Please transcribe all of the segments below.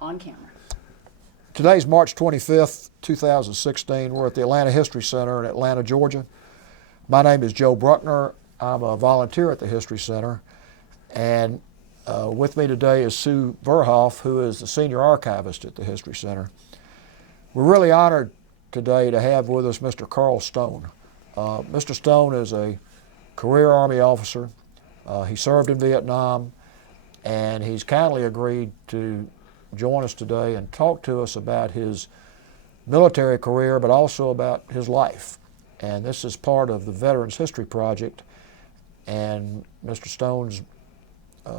on camera. Today's March 25th, 2016. We're at the Atlanta History Center in Atlanta, Georgia. My name is Joe Bruckner. I'm a volunteer at the History Center. And with me today is Sue Verhoff, who is the senior archivist at the History Center. We're really honored today to have with us Mr. Carl Stone. Mr. Stone is a career Army officer. He served in Vietnam, and he's kindly agreed to join us today and talk to us about his military career, but also about his life. And this is part of the Veterans History Project, and Mr. Stone's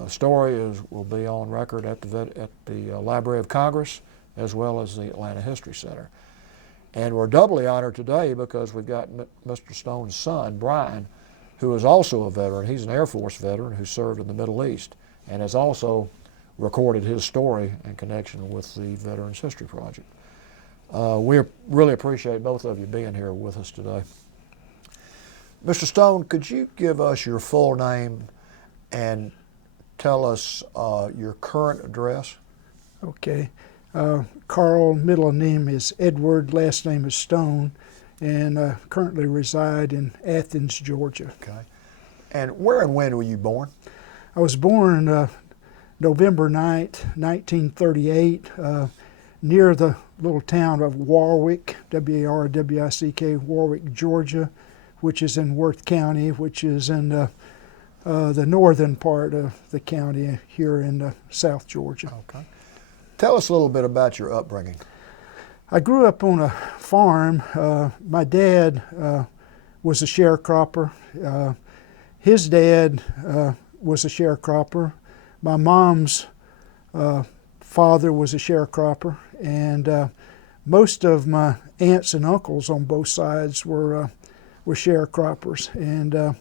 story will be on record at the Library of Congress as well as the Atlanta History Center. And we're doubly honored today because we've got Mr. Stone's son, Brian, who is also a veteran. He's an Air Force veteran who served in the Middle East and has also recorded his story in connection with the Veterans History Project. We really appreciate both of you being here with us today. Mr. Stone, could you give us your full name and tell us your current address? Okay. Carl, middle name is Edward, last name is Stone, and currently reside in Athens, Georgia. Okay. And where and when were you born? I was born November 9th, 1938, near the little town of Warwick, W-A-R-W-I-C-K, Warwick, Georgia, which is in Worth County, which is in the northern part of the county here in South Georgia. Okay. Tell us a little bit about your upbringing. I grew up on a farm. My dad was a sharecropper. His dad was a sharecropper. My mom's father was a sharecropper, and most of my aunts and uncles on both sides were sharecroppers. And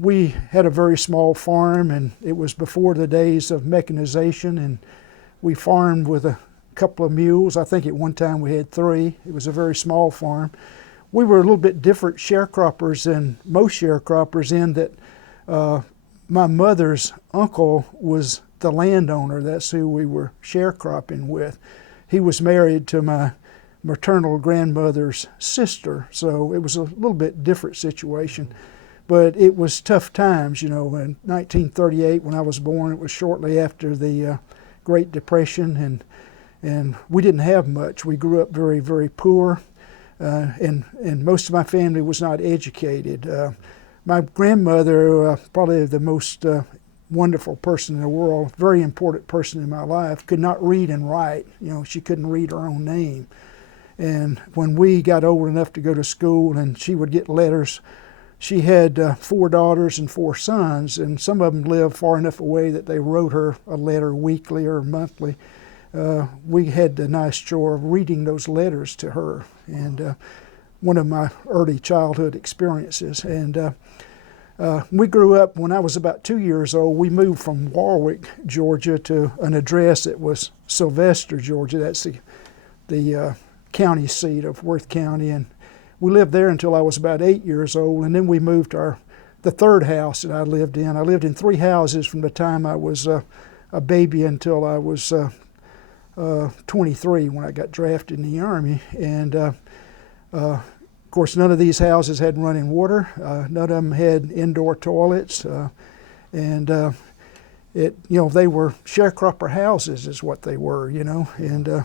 we had a very small farm, and it was before the days of mechanization, and we farmed with a couple of mules. I think at one time we had 3. It was a very small farm. We were a little bit different sharecroppers than most sharecroppers in that my mother's uncle was the landowner. That's who we were sharecropping with. He was married to my maternal grandmother's sister, so it was a little bit different situation. But it was tough times, you know. In 1938, when I was born, it was shortly after the Great Depression, and we didn't have much. We grew up very, very poor, and most of my family was not educated. My grandmother, probably the most wonderful person in the world, very important person in my life, could not read and write. You know, she couldn't read her own name. And when we got old enough to go to school and she would get letters, she had 4 daughters and 4 sons, and some of them lived far enough away that they wrote her a letter weekly or monthly. We had the nice chore of reading those letters to her, and one of my early childhood experiences. And we grew up, when I was about 2 years old, we moved from Warwick, Georgia to an address that was Sylvester, Georgia. That's the county seat of Worth County, and we lived there until I was about 8 years old, and then we moved to the third house that I lived in. I lived in 3 houses from the time I was a baby until I was 23 when I got drafted in the Army. And of course, none of these houses had running water. None of them had indoor toilets, and they were sharecropper houses, is what they were, you know. And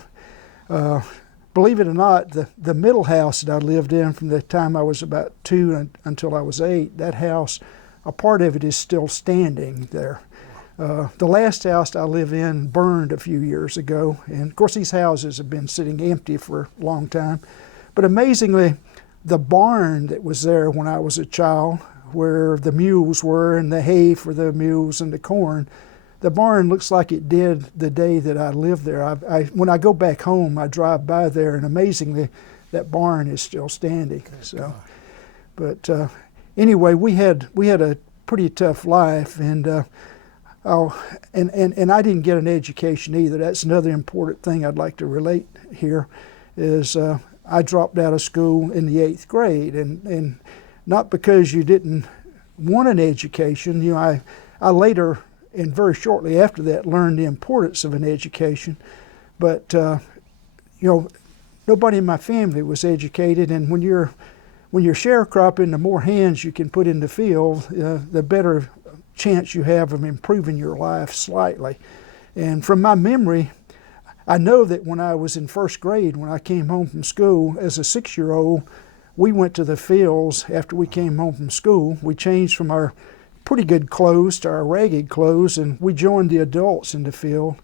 believe it or not, the middle house that I lived in from the time I was about 2 until I was 8, that house, a part of it is still standing there. The last house I live in burned a few years ago, and of course these houses have been sitting empty for a long time. But amazingly, the barn that was there when I was a child, where the mules were and the hay for the mules and the corn, the barn looks like it did the day that I lived there. When I go back home, I drive by there, and amazingly, that barn is still standing. So, but anyway, we had a pretty tough life, and I didn't get an education either. That's another important thing I'd like to relate here. Is I dropped out of school in the 8th grade, and not because you didn't want an education. You know, I later and very shortly after that learned the importance of an education. But nobody in my family was educated, and when you're sharecropping, the more hands you can put in the field, the better chance you have of improving your life slightly. And from my memory, I know that when I was in first grade, when I came home from school as a 6-year-old, we went to the fields after we came home from school. We changed from our pretty good clothes to our ragged clothes, and we joined the adults in the field,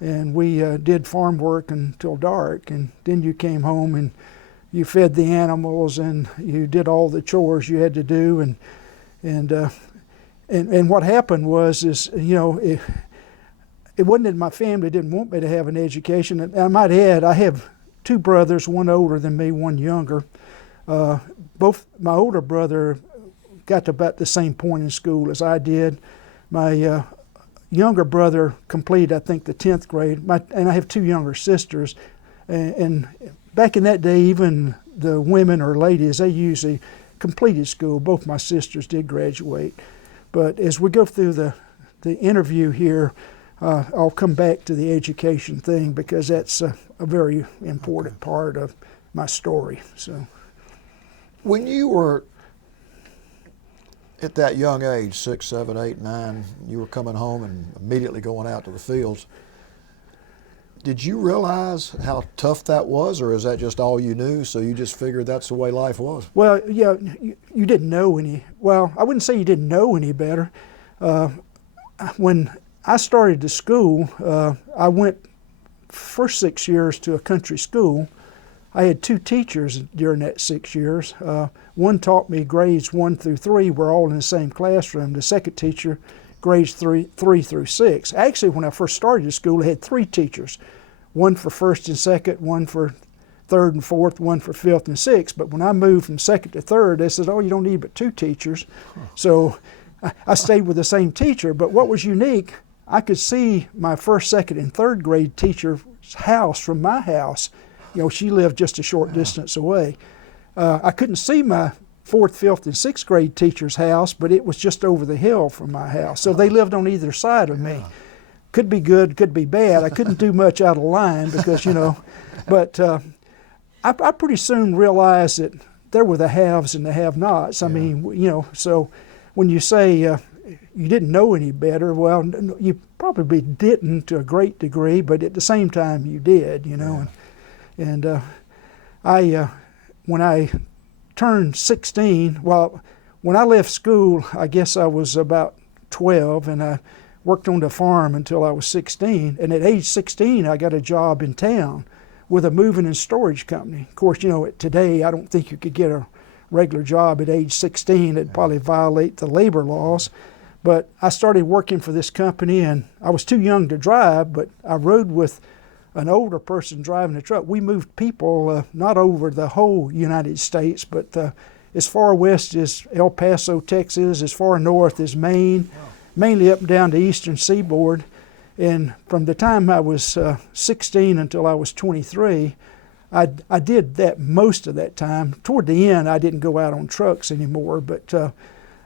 and we did farm work until dark. And then you came home and you fed the animals and you did all the chores you had to do. And what happened was it wasn't that my family didn't want me to have an education. And I might add, I have 2 brothers, one older than me, one younger. Both my older brother got to about the same point in school as I did. My younger brother completed, I think, the 10th grade, and I have 2 younger sisters. And back in that day, even the women or ladies, they usually completed school. Both my sisters did graduate. But as we go through the interview here, I'll come back to the education thing because that's a very important part of my story. So, when you were at that young age, 6, 7, 8, 9, you were coming home and immediately going out to the fields, did you realize how tough that was, or is that just all you knew, so you just figured that's the way life was? Well, yeah, you didn't know any, well, I wouldn't say you didn't know any better. When I started to school, I went first 6 years to a country school. I had 2 teachers during that 6 years. One taught me grades 1 through 3 were all in the same classroom. The second teacher, grades 3 through 6. Actually, when I first started school, I had 3 teachers. One for first and second, one for third and fourth, one for fifth and sixth. But when I moved from second to third, they said, oh, you don't need but 2 teachers. So I stayed with the same teacher. But what was unique, I could see my first, second, and third grade teacher's house from my house. She lived just a short distance away. I couldn't see my 4th, 5th, and 6th grade teacher's house, but it was just over the hill from my house. So they lived on either side of me. Could be good, could be bad. I couldn't do much out of line because, but I pretty soon realized that there were the haves and the have-nots. I mean, so when you say you didn't know any better, well, you probably didn't to a great degree, but at the same time you did, And when I turned 16, well, when I left school, I guess I was about 12, and I worked on the farm until I was 16. And at age 16, I got a job in town with a moving and storage company. Of course, today, I don't think you could get a regular job at age 16. It'd probably violate the labor laws. But I started working for this company, and I was too young to drive, but I rode with an older person driving the truck. We moved people not over the whole United States, but as far west as El Paso, Texas, as far north as Maine, mainly up and down the eastern seaboard. And from the time I was 16 until I was 23, I did that most of that time. Toward the end, I didn't go out on trucks anymore, but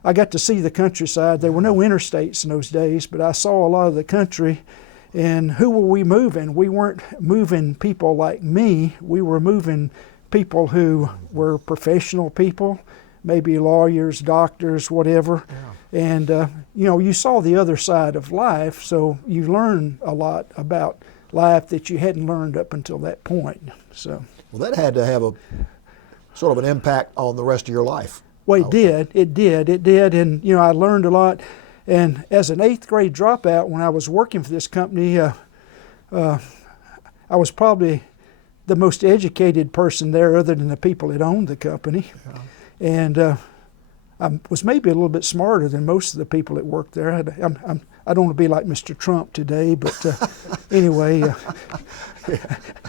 I got to see the countryside. There were no interstates in those days, but I saw a lot of the country. And who were we moving? We weren't moving people like me. We were moving people who were professional people, maybe lawyers, doctors, whatever. Yeah. And, you saw the other side of life, so you learned a lot about life that you hadn't learned up until that point. So, well, that had to have a sort of an impact on the rest of your life. Well, it did. And, I learned a lot. And as an 8th grade dropout, when I was working for this company, I was probably the most educated person there other than the people that owned the company. Yeah. And I was maybe a little bit smarter than most of the people that worked there. I don't want to be like Mr. Trump today, but anyway,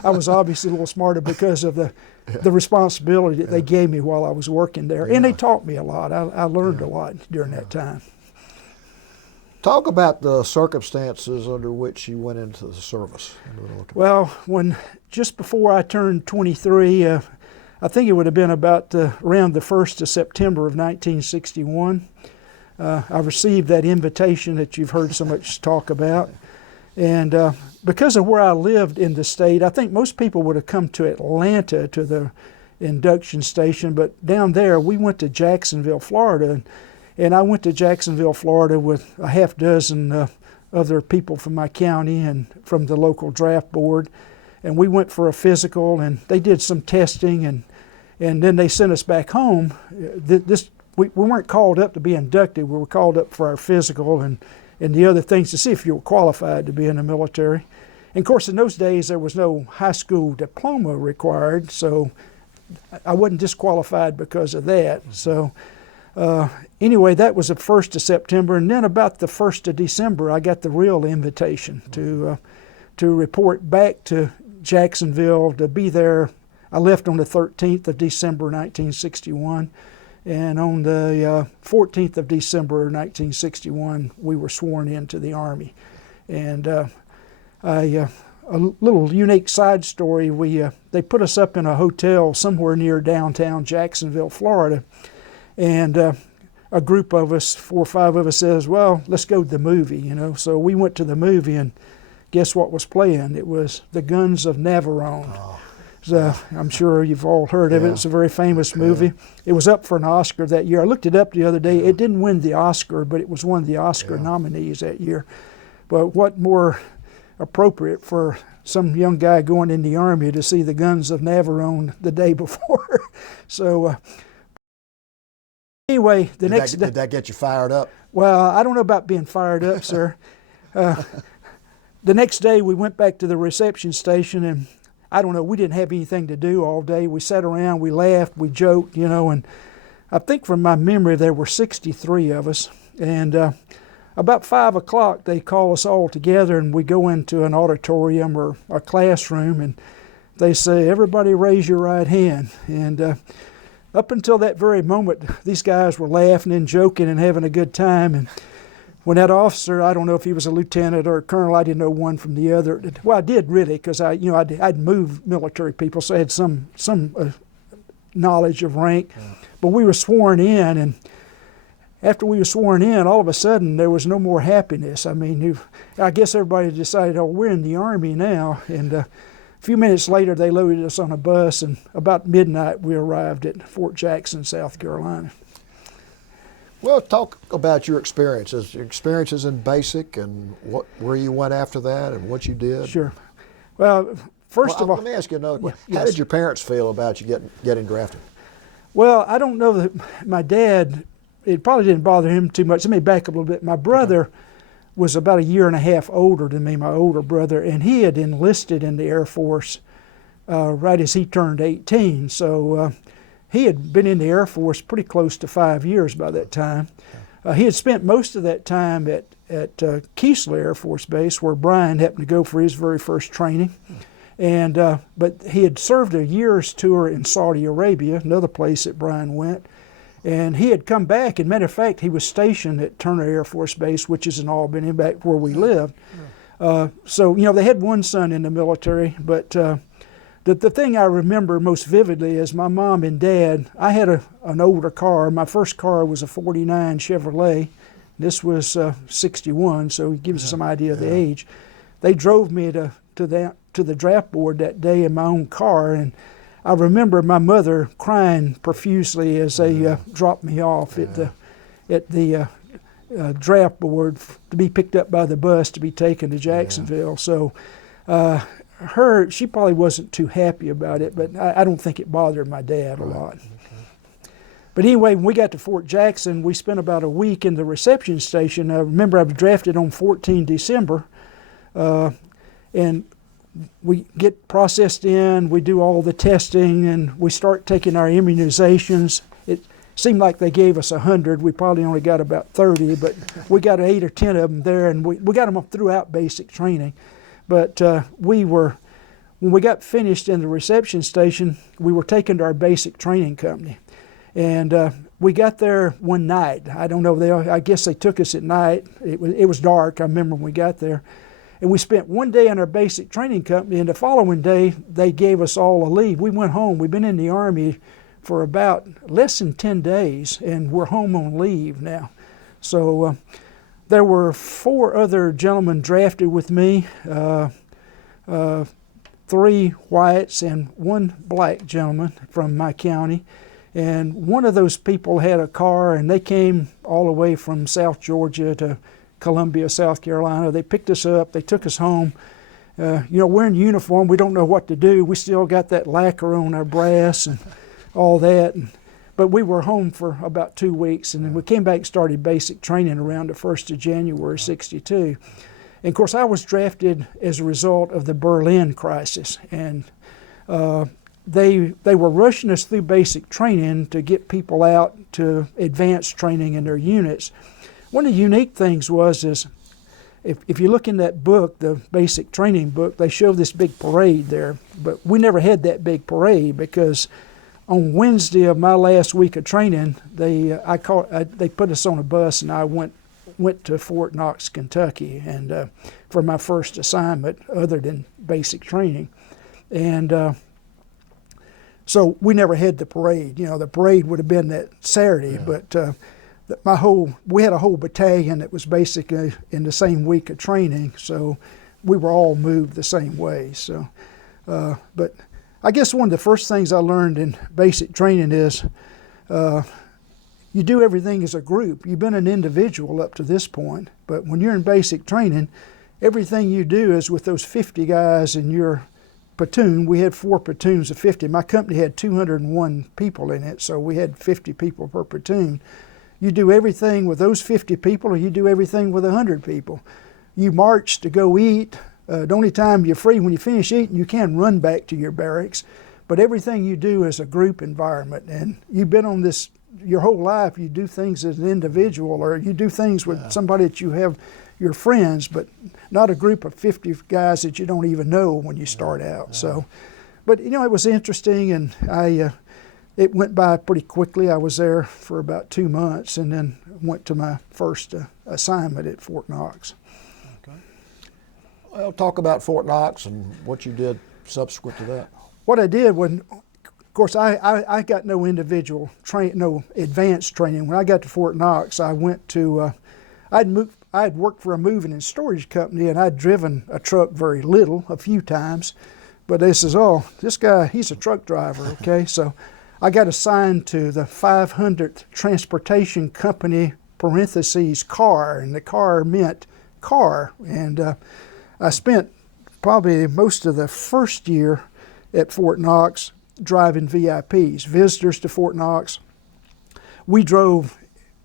I was obviously a little smarter because of the responsibility that they gave me while I was working there. Yeah. And they taught me a lot. I learned a lot during that time. Talk about the circumstances under which you went into the service. Well, just before I turned 23, I think it would have been about around the 1st of September of 1961, I received that invitation that you've heard so much talk about. And because of where I lived in the state, I think most people would have come to Atlanta to the induction station, but down there we went to Jacksonville, Florida. And I went to Jacksonville, Florida with a half dozen other people from my county and from the local draft board. And we went for a physical, and they did some testing, and then they sent us back home. We weren't called up to be inducted. We were called up for our physical and the other things to see if you were qualified to be in the military. And of course, in those days, there was no high school diploma required, so I wasn't disqualified because of that. So anyway, that was the 1st of September, and then about the 1st of December, I got the real invitation to report back to Jacksonville to be there. I left on the 13th of December 1961, and on the 14th of December 1961, we were sworn into the Army. And a little unique side story, they put us up in a hotel somewhere near downtown Jacksonville, Florida, and a group of us, 4 or 5 of us, says, well, let's go to the movie, you know. So we went to the movie, and guess what was playing? It was The Guns of Navarone. Oh. So I'm sure you've all heard of it. It's a very famous movie. It was up for an Oscar that year. I looked it up the other day. It didn't win the Oscar, but it was one of the Oscar nominees that year. But what more appropriate for some young guy going in the Army to see The Guns of Navarone the day before. So anyway, did that get you fired up? Well, I don't know about being fired up, sir. The next day we went back to the reception station, and I don't know, we didn't have anything to do all day. We sat around, we laughed, we joked, you know, and I think from my memory there were 63 of us. And about 5 o'clock they call us all together, and we go into an auditorium or a classroom, and they say, everybody raise your right hand. And up until that very moment, these guys were laughing and joking and having a good time. And when that officer, I don't know if he was a lieutenant or a colonel, I didn't know one from the other. Well, I did really, because I'd moved military people, so I had some knowledge of rank. Yeah. But we were sworn in, and after we were sworn in, all of a sudden there was no more happiness. I mean, I guess everybody decided, oh, we're in the Army now. And a few minutes later, they loaded us on a bus, and about midnight we arrived at Fort Jackson, South Carolina. Well, talk about your experiences in basic, and where you went after that, and what you did. Sure. Well, first of all, let me ask you another question. How did your parents feel about you getting drafted? Well, I don't know that my dad, it probably didn't bother him too much. Let me back up a little bit. My brother was about 1.5 years older than me, my older brother, and he had enlisted in the Air Force right as he turned 18. So he had been in the Air Force pretty close to 5 years by that time. He had spent most of that time at Keesler Air Force Base, where Brian happened to go for his very first training. And but he had served a year's tour in Saudi Arabia, another place that Brian went. And he had come back, and matter of fact, he was stationed at Turner Air Force Base, which is in Albany, back where we lived. So, you know, they had one son in the military, but the thing I remember most vividly is my mom and dad. I had an older car. My first car was a 49 Chevrolet. This was 61, so it gives us some idea of the age. They drove me to the draft board that day in my own car, and I remember my mother crying profusely as they dropped me off at the draft board to be picked up by the bus to be taken to Jacksonville. So she probably wasn't too happy about it, but I don't think it bothered my dad a lot. But anyway, when we got to Fort Jackson, we spent about a week in the reception station. Remember, I was drafted on 14 December, and we get processed in, we do all the testing, and we start taking our immunizations. It seemed like they gave us 100. We probably only got about 30, but we got 8 or 10 of them there, and we got them throughout basic training. But when we got finished in the reception station, we were taken to our basic training company. And we got there one night. I don't know, I guess they took us at night. It was dark, I remember when we got there. And we spent one day in our basic training company, and the following day, they gave us all a leave. We went home. We've been in the Army for about less than 10 days, and we're home on leave now. So there were 4 other gentlemen drafted with me, 3 whites and 1 black gentleman from my county. And one of those people had a car, and they came all the way from South Georgia to Columbia, South Carolina. They picked us up, they took us home. We're in uniform, we don't know what to do. We still got that lacquer on our brass and all that. But we were home for about 2 weeks, and then we came back and started basic training around the 1st of January, '62. And of course, I was drafted as a result of the Berlin crisis. And they were rushing us through basic training to get people out to advanced training in their units. One of the unique things is if you look in that book, the basic training book, they show this big parade there. But we never had that big parade because on Wednesday of my last week of training, they put us on a bus, and I went to Fort Knox, Kentucky, and for my first assignment other than basic training. And so we never had the parade. The parade would have been that Saturday, but we had a whole battalion that was basically in the same week of training, so we were all moved the same way. So, but I guess one of the first things I learned in basic training is you do everything as a group. You've been an individual up to this point, but when you're in basic training, everything you do is with those 50 guys in your platoon. We had 4 platoons of 50. My company had 201 people in it, so we had 50 people per platoon. You do everything with those 50 people, or you do everything with 100 people. You march to go eat. The only time you're free when you finish eating, you can run back to your barracks. But everything you do is a group environment, and you've been on this your whole life. You do things as an individual, or you do things with somebody that you have your friends, but not a group of 50 guys that you don't even know when you start out. So, but it was interesting, and it went by pretty quickly. I was there for about 2 months, and then went to my first assignment at Fort Knox. Okay. Well, talk about Fort Knox and what you did subsequent to that. What I did when, of course, I got no individual no advanced training. When I got to Fort Knox, I went to I'd worked for a moving and storage company, and I'd driven a truck very little, a few times. But they says, "Oh, this guy, he's a truck driver." Okay, so I got assigned to the 500th Transportation Company (parentheses car), and the car meant car. And I spent probably most of the first year at Fort Knox driving VIPs, visitors to Fort Knox. We drove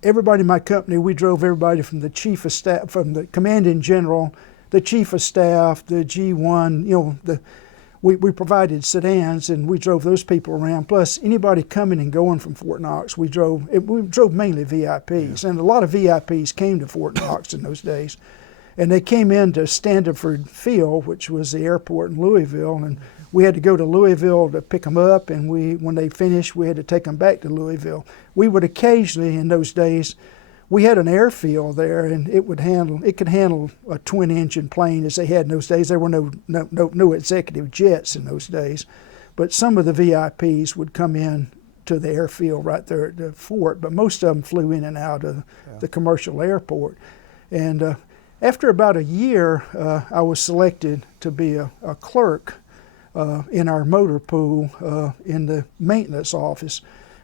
everybody in my company. We drove everybody from the chief of staff, from the commanding general, the chief of staff, the G1. We provided sedans, and we drove those people around. Plus, anybody coming and going from Fort Knox, we drove mainly VIPs, and a lot of VIPs came to Fort Knox in those days. And they came into Standiford Field, which was the airport in Louisville, and we had to go to Louisville to pick them up, and when they finished, we had to take them back to Louisville. We would occasionally, in those days, we had an airfield there, and it could handle a twin-engine plane as they had in those days. There were no executive jets in those days, but some of the VIPs would come in to the airfield right there at the fort, but most of them flew in and out of the commercial airport. And after about a year, I was selected to be a clerk in our motor pool in the maintenance office.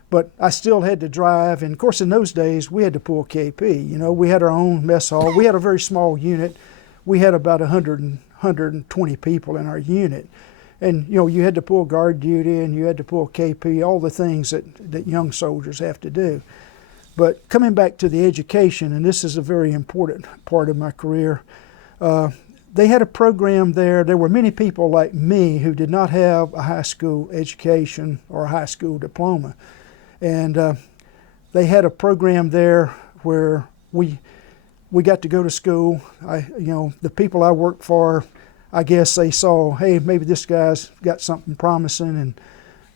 But I still had to drive, and of course in those days we had to pull KP. We had our own mess hall. We had a very small unit. We had about 120 people in our unit. And you had to pull guard duty, and you had to pull KP, all the things that young soldiers have to do. But coming back to the education, and this is a very important part of my career, they had a program there. There were many people like me who did not have a high school education or a high school diploma. And they had a program there where we got to go to school. The people I worked for, I guess they saw, hey, maybe this guy's got something promising, and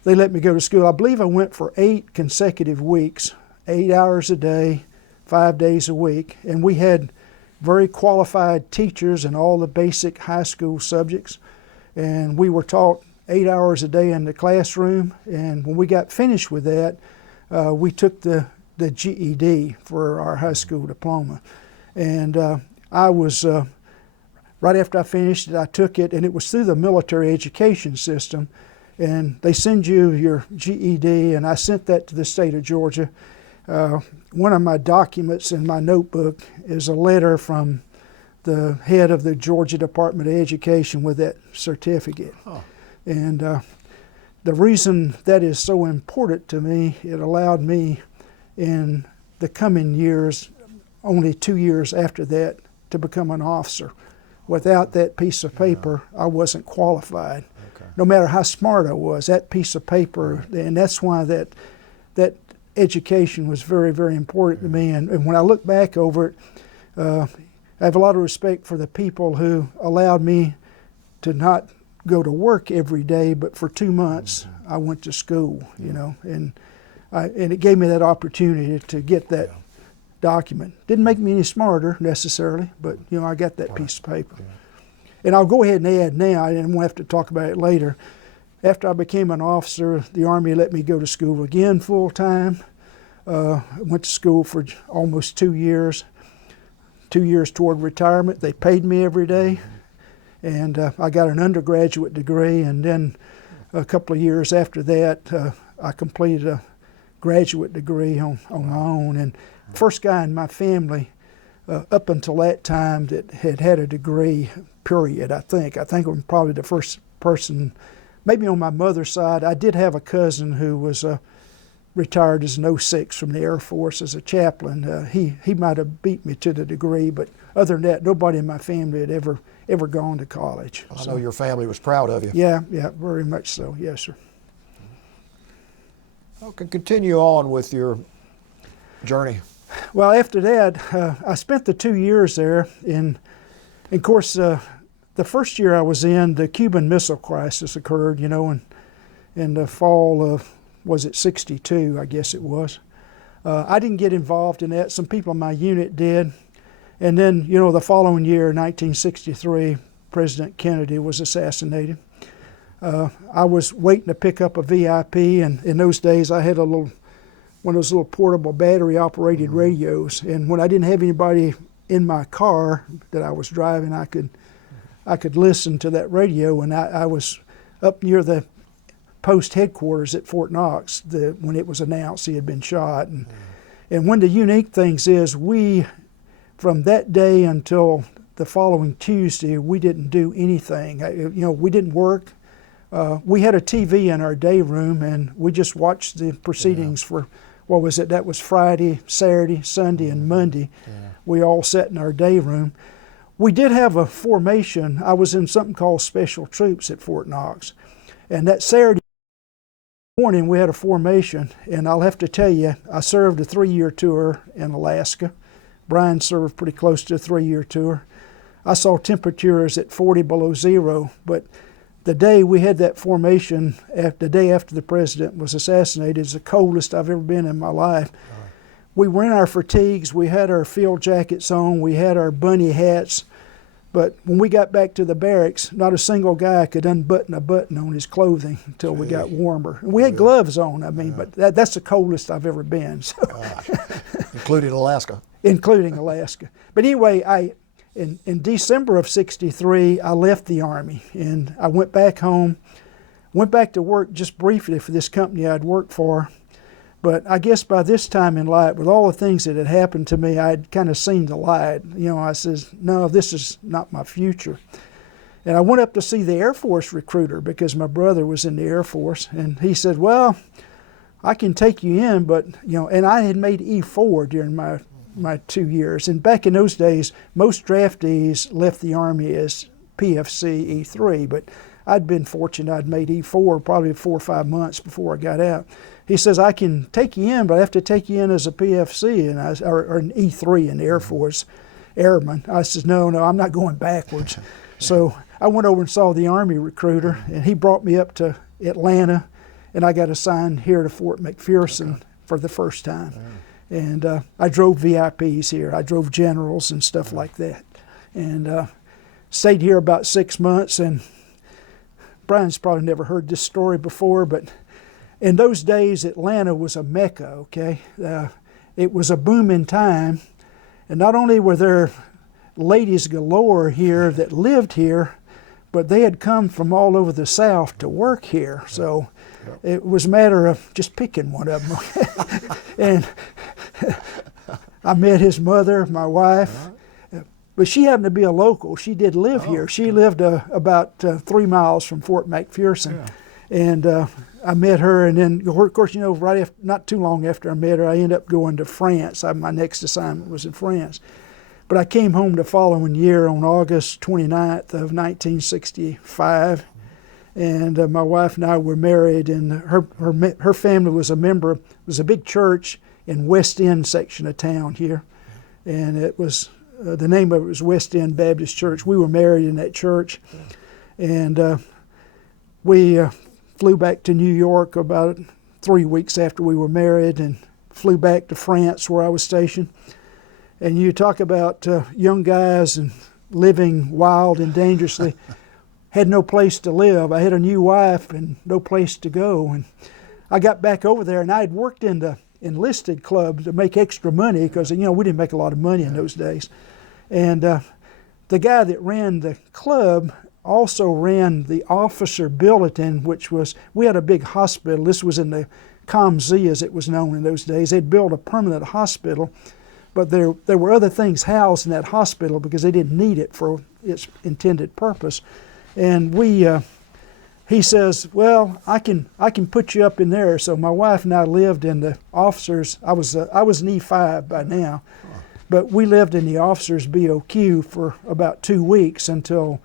they let me go to school. I believe I went for 8 consecutive weeks, 8 hours a day, 5 days a week, and we had very qualified teachers in all the basic high school subjects, and we were taught 8 hours a day in the classroom. And when we got finished with that, we took the the GED for our high school diploma. And I was, right after I finished it, I took it, and it was through the military education system. And they send you your GED, and I sent that to the state of Georgia. One of my documents in my notebook is a letter from the head of the Georgia Department of Education with that certificate. Oh. And the reason that is so important to me, it allowed me in the coming years, only 2 years after that, to become an officer. Without that piece of paper, I wasn't qualified. Okay. No matter how smart I was, that piece of paper, and that's why that education was very, very important to me. And when I look back over it, I have a lot of respect for the people who allowed me to not go to work every day, but for 2 months I went to school, you know, and it gave me that opportunity to get that document. Didn't make me any smarter necessarily, but you know, I got that piece of paper. And I'll go ahead and add now, and we'll have to talk about it later. After I became an officer, the Army let me go to school again full time. Went to school for almost 2 years. 2 years toward retirement. They paid me every day. And I got an undergraduate degree, and then a couple of years after that, I completed a graduate degree on my own. And first guy in my family up until that time that had a degree, period, I think. I think I'm probably the first person, maybe on my mother's side. I did have a cousin who was retired as an 06 from the Air Force as a chaplain. He might have beat me to the degree, but other than that, nobody in my family had ever gone to college. I know your family was proud of you. Yeah, very much so. Yes, sir. Okay, continue on with your journey. Well, after that, I spent the 2 years there. And of course, the first year I was in, the Cuban Missile Crisis occurred, you know, in the fall of, was it 62, I guess it was. I didn't get involved in that. Some people in my unit did. And then, you know, the following year, 1963, President Kennedy was assassinated. I was waiting to pick up a VIP, and in those days I had one of those little portable battery-operated radios. And when I didn't have anybody in my car that I was driving, I could listen to that radio. And I was up near the post headquarters at Fort Knox when it was announced he had been shot. And one of the unique things is from that day until the following Tuesday, we didn't do anything. You know, we didn't work. We had a TV in our day room, and we just watched the proceedings for, what was it? That was Friday, Saturday, Sunday, and Monday. Yeah. We all sat in our day room. We did have a formation. I was in something called Special Troops at Fort Knox. And that Saturday morning, we had a formation. And I'll have to tell you, I served a 3-year tour in Alaska. Brian served pretty close to a 3-year tour. I saw temperatures at 40 below zero, but the day we had that formation, the day after the president was assassinated, is the coldest I've ever been in my life. Right. We were in our fatigues, we had our field jackets on, we had our bunny hats, but when we got back to the barracks, not a single guy could unbutton a button on his clothing until we got warmer. And we had gloves on, I mean, but that's the coldest I've ever been. So. Including Alaska. Including Alaska. But anyway, in December of '63, I left the Army, and I went back home, went back to work just briefly for this company I'd worked for. But I guess by this time in life, with all the things that had happened to me, I'd kind of seen the light. You know, I says, no, this is not my future. And I went up to see the Air Force recruiter because my brother was in the Air Force, and he said, well, I can take you in, but, you know, and I had made E4 during my 2 years. And back in those days, most draftees left the Army as PFC E3, but I'd been fortunate. I'd made E4 probably 4 or 5 months before I got out. He says, I can take you in, but I have to take you in as a PFC or an E3 in the Air Force, airman. I says, no, I'm not going backwards. So I went over and saw the Army recruiter, and he brought me up to Atlanta, and I got assigned here to Fort McPherson for the first time. And I drove VIPs here. I drove generals and stuff like that. And stayed here about 6 months. And Brian's probably never heard this story before, but in those days, Atlanta was a mecca, okay? it was a booming time, and not only were there ladies galore here that lived here, but they had come from all over the South to work here. So it was a matter of just picking one of them. And I met his mother, my wife, but she happened to be a local. She did live here. She lived about 3 miles from Fort McPherson. And I met her, and then, of course, you know, right after, not too long after I met her, I ended up going to France. My next assignment was in France. But I came home the following year on August 29th of 1965, and my wife and I were married, and her family was a member. It was a big church in West End section of town here, and it was the name of it was West End Baptist Church. We were married in that church, and we flew back to New York about 3 weeks after we were married, and flew back to France where I was stationed. And you talk about young guys and living wild and dangerously. Had no place to live. I had a new wife and no place to go. And I got back over there, and I had worked in the enlisted club to make extra money because, you know, we didn't make a lot of money in those days. And the guy that ran the club also ran the officer bulletin, which was, we had a big hospital. This was in the ComZ, as it was known in those days. They'd built a permanent hospital, but there were other things housed in that hospital because they didn't need it for its intended purpose. And he says, well, I can put you up in there. So my wife and I lived in the officers. I was an E5 by now, but we lived in the officers BOQ for about 2 weeks until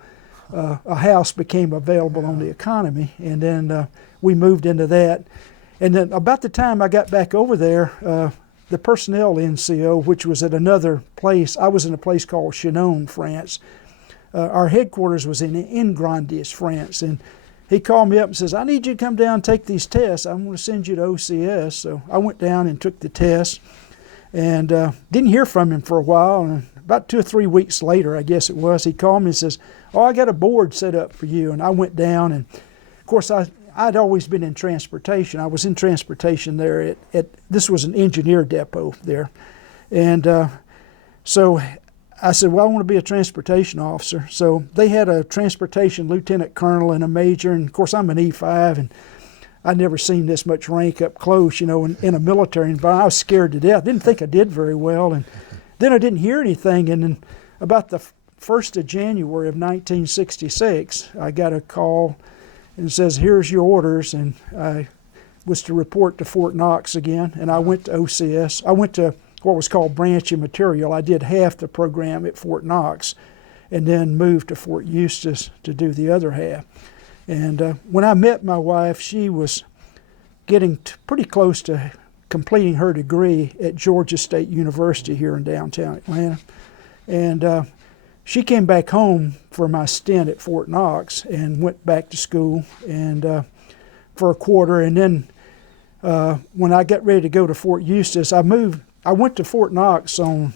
a house became available on the economy, and then we moved into that. And then about the time I got back over there, the personnel NCO, which was at another place, I was in a place called Chinon, France. Our headquarters was in Ingrandius, France, and he called me up and says, I need you to come down and take these tests. I'm going to send you to OCS. So I went down and took the tests, and didn't hear from him for a while. And about 2 or 3 weeks later, I guess it was, he called me and says, oh, I got a board set up for you. And I went down, and of course I'd always been in transportation. I was in transportation there at this was an engineer depot there. And so I said, well, I want to be a transportation officer. So they had a transportation lieutenant colonel and a major, and of course I'm an E5, and I'd never seen this much rank up close, you know, in a military environment. I was scared to death. Didn't think I did very well, and then I didn't hear anything. And then about the 1st of January of 1966, I got a call and it says, here's your orders, and I was to report to Fort Knox again, and I went to OCS. I went to what was called branch and material. I did half the program at Fort Knox and then moved to Fort Eustis to do the other half. And when I met my wife, she was getting pretty close to completing her degree at Georgia State University here in downtown Atlanta. And she came back home for my stint at Fort Knox and went back to school and for a quarter. And then when I got ready to go to Fort Eustis, I went to Fort Knox on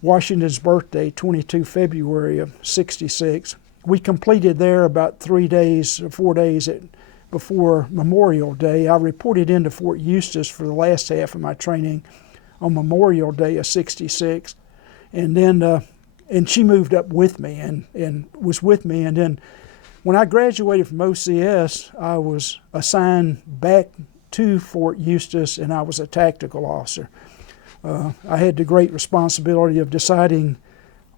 Washington's birthday, 22 February of '66. We completed there about 3 days or 4 days before Memorial Day. I reported into Fort Eustis for the last half of my training on Memorial Day of '66. And then and she moved up with me and was with me. And then when I graduated from OCS, I was assigned back to Fort Eustis, and I was a tactical officer. I had the great responsibility of deciding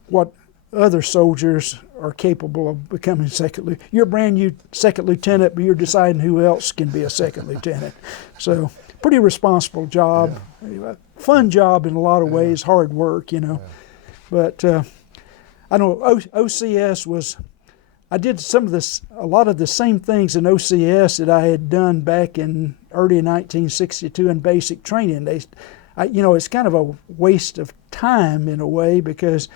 what other soldiers are capable of becoming second lieutenant. You're a brand new second lieutenant, but you're deciding who else can be a second lieutenant. So pretty responsible job, fun job in a lot of ways, hard work, you know. But I know OCS was, I did a lot of the same things in OCS that I had done back in early 1962 in basic training. You know, it's kind of a waste of time in a way because,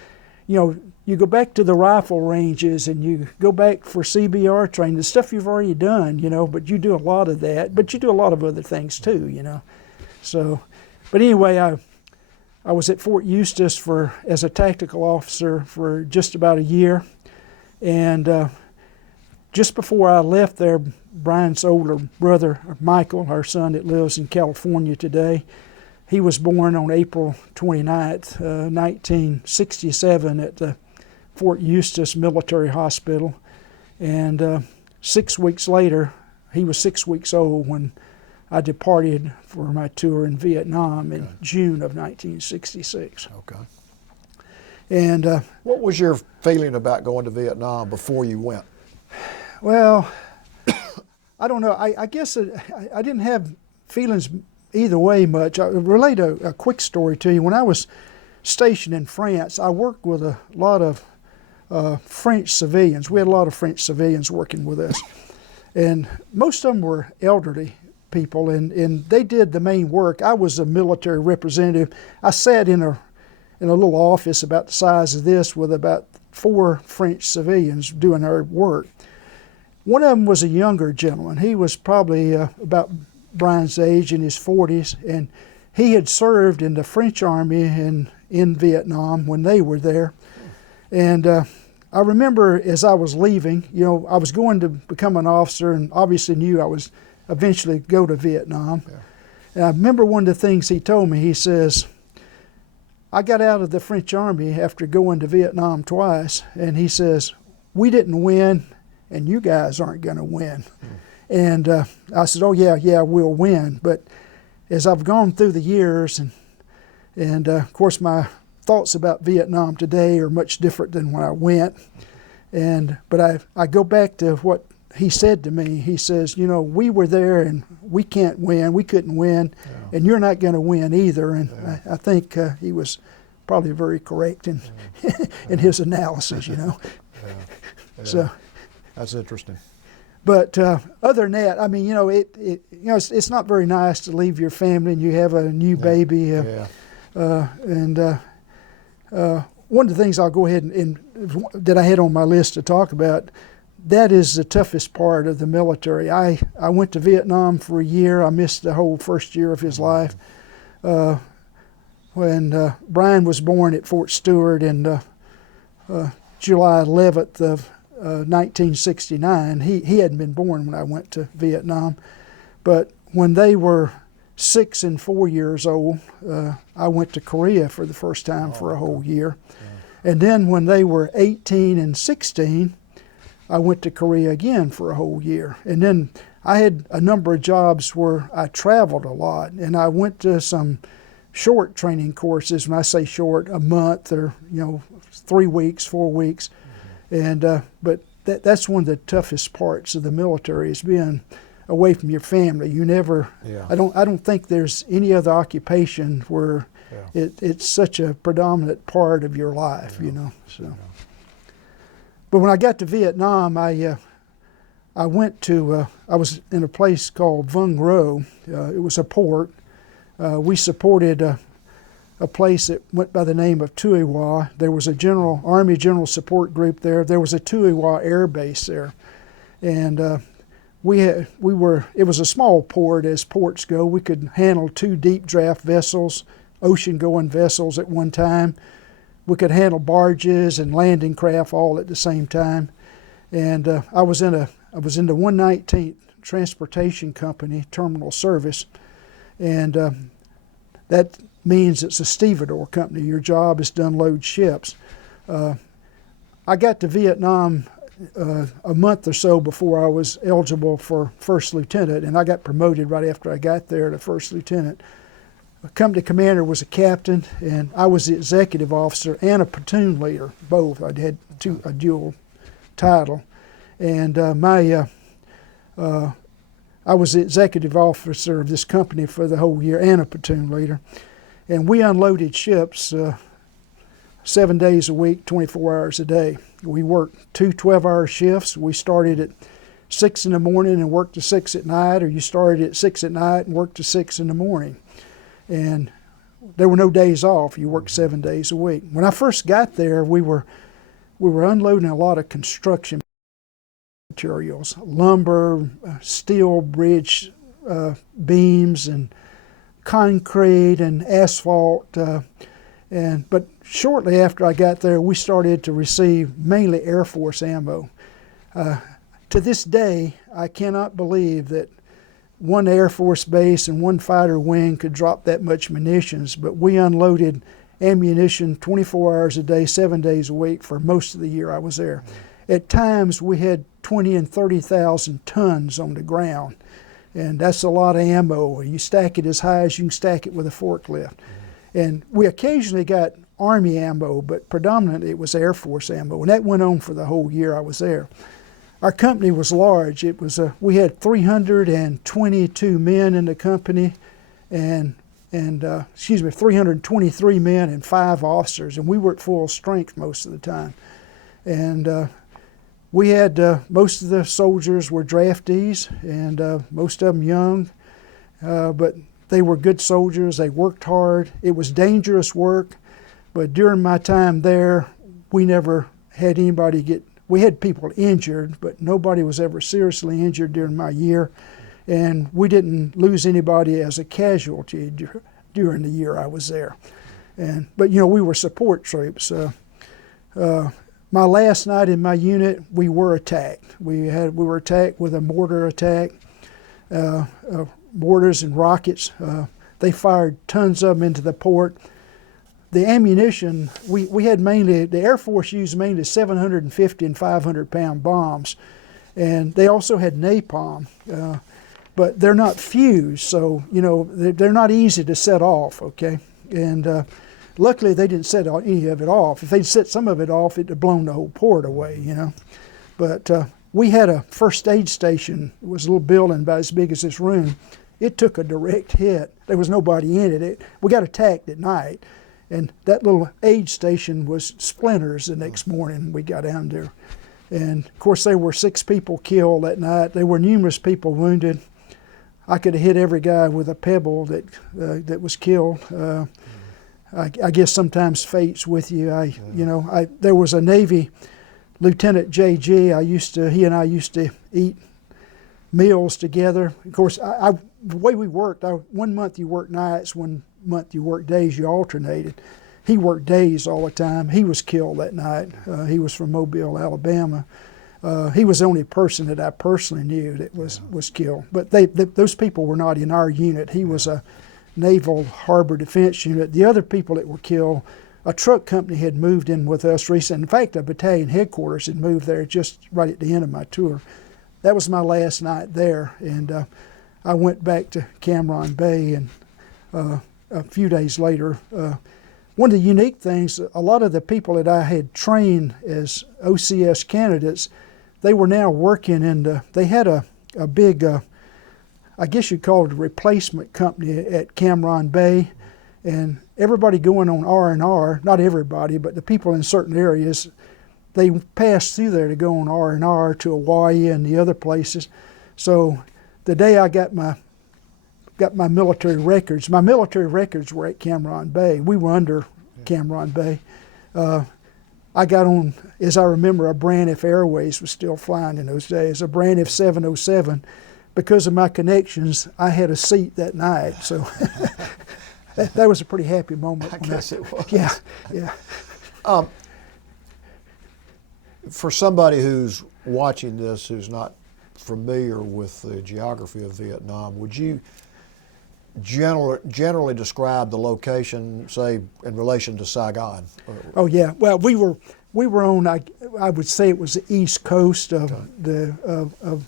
you know, you go back to the rifle ranges and you go back for CBR training, the stuff you've already done, you know, but you do a lot of that, but you do a lot of other things too, you know. So, but anyway, I was at Fort Eustis as a tactical officer for just about a year. And just before I left there, Brian's older brother, Michael, our son that lives in California today, He was born on April 29th, 1967 at the Fort Eustis Military Hospital. And 6 weeks later, he was 6 weeks old when I departed for my tour in Vietnam in June of 1966. Okay. And what was your feeling about going to Vietnam before you went? well, I don't know. I guess I didn't have feelings either way much. I'll relate a quick story to you. When I was stationed in France, I worked with a lot of French civilians. We had a lot of French civilians working with us. And most of them were elderly people, and they did the main work. I was a military representative. I sat in a little office about the size of this with about 4 French civilians doing our work. One of them was a younger gentleman. He was probably about Brian's age, in his 40s, and he had served in the French Army in Vietnam when they were there. And I remember as I was leaving, I was going to become an officer and obviously knew I was eventually go to Vietnam. Yeah. And I remember one of the things he told me. He says, I got out of the French Army after going to Vietnam twice, and he says, we didn't win, and you guys aren't going to win. And I said, oh yeah, we'll win. But as I've gone through the years, and of course my thoughts about Vietnam today are much different than when I went. But I go back to what he said to me. He says, we were there and we can't win, we couldn't win, and you're not going to win either. And I think he was probably very correct in his analysis, So that's interesting. But other than that, I mean, it's not very nice to leave your family and you have a new baby. One of the things I'll go ahead and that I had on my list to talk about, that is the toughest part of the military. I went to Vietnam for a year. I missed the whole first year of his life. When Brian was born at Fort Stewart in July 11th of 1969, he hadn't been born when I went to Vietnam. But when they were 6 and 4 years old, I went to Korea for the first time for a whole year. And then when they were 18 and 16, I went to Korea again for a whole year. And then I had a number of jobs where I traveled a lot, and I went to some short training courses. When I say short, a month or 3 weeks, 4 weeks. And but that's one of the toughest parts of the military, is being away from your family. You never. Yeah. I don't think there's any other occupation where it's such a predominant part of your life. So. But when I got to Vietnam, I went to. I was in a place called Vung Ro. It was a port. We supported a place that went by the name of Tui Hoa. There was a Army General Support Group there. There was a Tui Hoa Air Base there, and it was a small port as ports go. We could handle 2 deep draft vessels, ocean-going vessels at one time. We could handle barges and landing craft all at the same time. And I was in the 119th Transportation Company Terminal Service, and that means it's a stevedore company. Your job is to unload ships. I got to Vietnam a month or so before I was eligible for first lieutenant, and I got promoted right after I got there to first lieutenant. The company commander was a captain, and I was the executive officer and a platoon leader, both. I had a dual title. And I was the executive officer of this company for the whole year and a platoon leader. And we unloaded ships 7 days a week, 24 hours a day. We worked 2 12-hour shifts. We started at 6 in the morning and worked to 6 at night, or you started at 6 at night and worked to 6 in the morning. And there were no days off. You worked 7 days a week. When I first got there, we were unloading a lot of construction materials, lumber, steel bridge beams, and concrete and asphalt. But shortly after I got there, we started to receive mainly Air Force ammo. To this day, I cannot believe that one Air Force base and one fighter wing could drop that much munitions, but we unloaded ammunition 24 hours a day, 7 days a week for most of the year I was there. At times we had 20 and 30,000 tons on the ground, and that's a lot of ammo. You stack it as high as you can stack it with a forklift. And we occasionally got Army ammo, but predominantly it was Air Force ammo, and that went on for the whole year I was there. Our company was large. It was we had 322 men in the company, and 323 men and 5 officers, and we were at full strength most of the time. And we had most of the soldiers were draftees, and most of them young, but they were good soldiers. They worked hard. It was dangerous work, but during my time there, we never had anybody get. We had people injured, but nobody was ever seriously injured during my year, and we didn't lose anybody as a casualty during the year I was there. But you know, we were support troops. My last night in my unit, we were attacked. We were attacked with a mortar attack, mortars and rockets. They fired tons of them into the port. The ammunition, we had mainly, the Air Force used mainly 750 and 500 pound bombs. And they also had napalm, but they're not fused, so, you know, they're not easy to set off, okay? And luckily they didn't set any of it off. If they'd set some of it off, it'd have blown the whole port away, you know? But we had a first aid station. It was a little building about as big as this room. It took a direct hit. There was nobody in it. We got attacked at night. And that little aid station was splinters the next morning we got down there. And of course there were 6 people killed that night. There were numerous people wounded. I could have hit every guy with a pebble that was killed. I guess sometimes fate's with you. There was a Navy Lieutenant J.G. He and I used to eat meals together. Of course, the way we worked, 1 month you worked nights, 1 month you worked days, you alternated. He worked days all the time. He was killed that night. He was from Mobile, Alabama. He was the only person that I personally knew that was killed. But those people were not in our unit. He was a Naval Harbor Defense Unit. The other people that were killed, a truck company had moved in with us recently. In fact, a battalion headquarters had moved there just right at the end of my tour. That was my last night there, and I went back to Cameron Bay, and a few days later, one of the unique things, a lot of the people that I had trained as OCS candidates, they were now working they had a big, I guess you'd call it a replacement company at Cameron Bay, and everybody going on R&R, not everybody, but the people in certain areas, they passed through there to go on R&R to Hawaii and the other places. So the day I got my military records were at Cameron Bay. We were under Cameron Bay. I got on, as I remember, a Braniff Airways was still flying in those days, a Braniff 707. Because of my connections, I had a seat that night. So that was a pretty happy moment. I guess it was. Yeah. For somebody who's watching this who's not familiar with the geography of Vietnam, would you generally describe the location, say, in relation to Saigon? Oh yeah. Well, we were on. I would say it was the east coast of of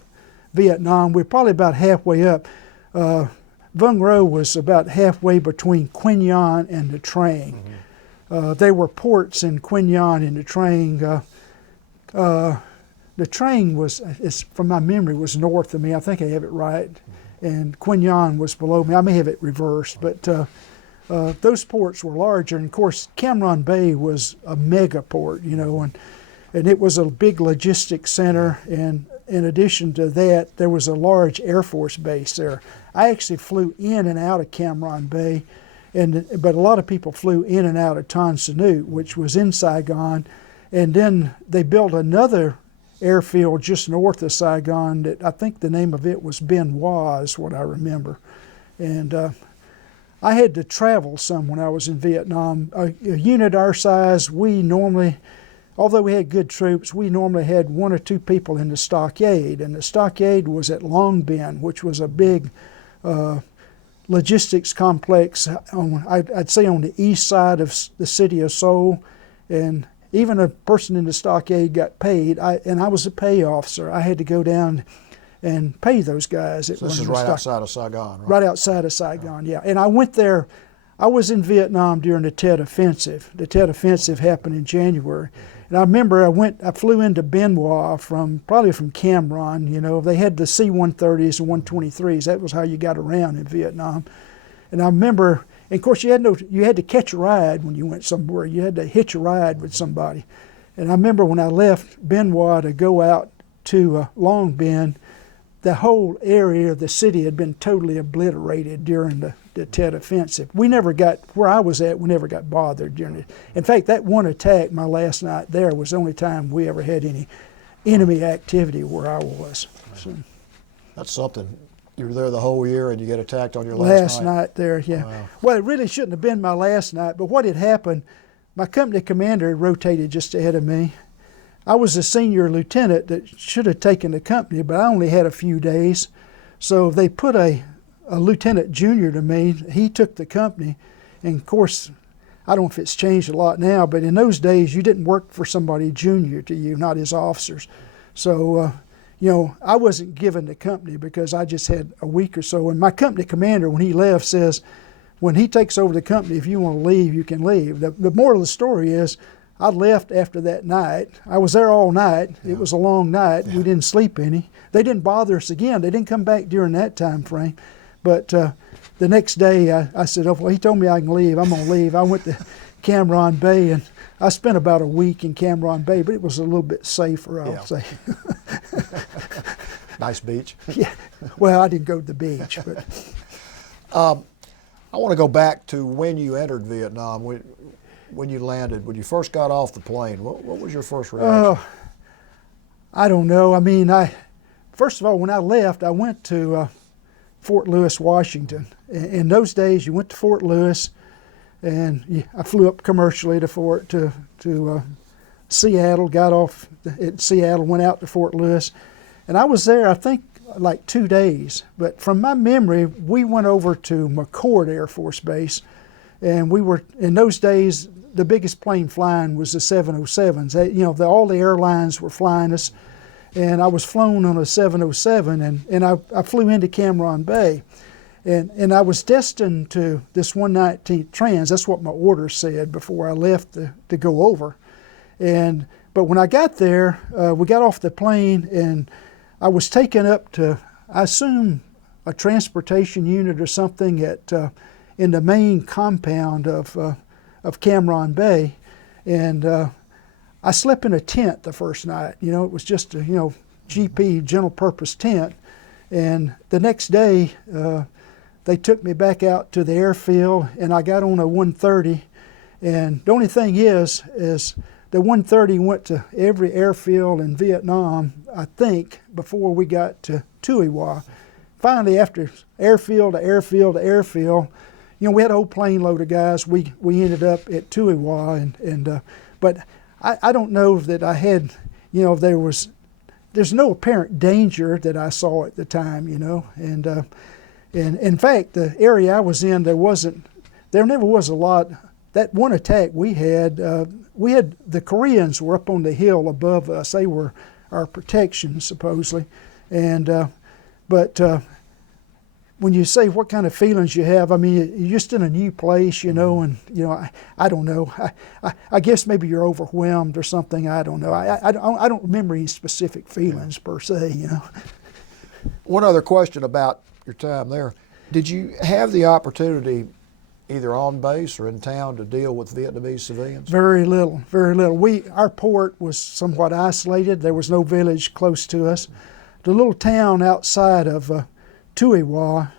Vietnam. We're probably about halfway up. Vung Ro was about halfway between Quy Nhon and Nha Trang. Mm-hmm. There were ports in Quy Nhon and Nha Trang. Nha Trang from my memory, was north of me. I think I have it right. Mm-hmm. And Quy Nhon was below me. I may have it reversed, but those ports were larger. And of course, Cam Bay was a mega port, you know, and it was a big logistics center. And in addition to that, there was a large Air Force base there. I actually flew in and out of Cam Bay, but a lot of people flew in and out of Tan Son Nhut, which was in Saigon. And then they built another airfield just north of Saigon that I think the name of it was Ben Hoa, is what I remember. And I had to travel some when I was in Vietnam. A unit our size, we normally, although we had good troops, we normally had 1 or 2 people in the stockade, and the stockade was at Long Bend, which was a big logistics complex I'd say on the east side of the city of Seoul, and even a person in the stockade got paid, and I was a pay officer. I had to go down and pay those guys. So this is right outside of Saigon, right? Right outside of Saigon, yeah. And I went there. I was in Vietnam during the Tet Offensive. The Tet Offensive happened in January. And I remember I flew into Ben Hoa probably from Cam Ranh. You know, they had the C-130s and 123s. That was how you got around in Vietnam. And I remember, and of course you had to catch a ride when you went somewhere. You had to hitch a ride with somebody. And I remember when I left Ben Hoa to go out to Long Bend, the whole area of the city had been totally obliterated during the Tet Offensive. We never got, where I was at, we never got bothered during it. In fact, that one attack, my last night there, was the only time we ever had any enemy activity where I was. So, that's something. You were there the whole year and you get attacked on your last night? Last night there, yeah. Wow. Well, it really shouldn't have been my last night, but what had happened, my company commander had rotated just ahead of me. I was a senior lieutenant that should have taken the company, but I only had a few days. So they put a lieutenant junior to me. He took the company. And of course, I don't know if it's changed a lot now, but in those days, you didn't work for somebody junior to you, not as officers. So, you know, I wasn't given the company because I just had a week or so. And my company commander, when he left, says, when he takes over the company, if you want to leave, you can leave. The moral of the story is, I left after that night. I was there all night. Yeah. It was a long night. Yeah. We didn't sleep any. They didn't bother us again. They didn't come back during that time frame. But the next day, I said, oh, well, he told me I can leave. I'm going to leave. I went to Cam Ranh Bay, and I spent about a week in Cam Ranh Bay, but it was a little bit safer, I'll say. Nice beach. Yeah. Well, I didn't go to the beach. But I want to go back to when you entered Vietnam. When you landed, when you first got off the plane, what was your first reaction? I don't know. I mean, first of all, when I left, I went to Fort Lewis, Washington. In those days, you went to Fort Lewis, and I flew up commercially to Seattle, got off at Seattle, went out to Fort Lewis, and I was there, I think, like 2 days. But from my memory, we went over to McChord Air Force Base, and we were, in those days, the biggest plane flying was the 707s. You know, all the airlines were flying us, and I was flown on a 707, and I flew into Cam Ranh Bay, and I was destined to this 119th Trans. That's what my order said before I left to go over. But when I got there, we got off the plane, and I was taken up to, I assume, a transportation unit or something in the main compound of Cam Ranh Bay, and I slept in a tent the first night. You know, it was just a GP general purpose tent, and the next day they took me back out to the airfield, and I got on a 130, and the only thing is the 130 went to every airfield in Vietnam, I think, before we got to Tuy Hoa. Finally, after airfield to airfield to airfield, you know, we had a whole plane load of guys. We ended up at Tuy Hoa, but I don't know that I had, you know, there's no apparent danger that I saw at the time, you know, and in fact, the area I was in, there never was a lot. That one attack we had the Koreans were up on the hill above us. They were our protection supposedly, but when you say what kind of feelings you have, I mean, you're just in a new place, you know, and, you know, I don't know. I guess maybe you're overwhelmed or something. I don't know. I don't remember any specific feelings per se, you know. One other question about your time there. Did you have the opportunity, either on base or in town, to deal with Vietnamese civilians? Very little, very little. Our port was somewhat isolated. There was no village close to us. The little town outside of Tuy Hoa,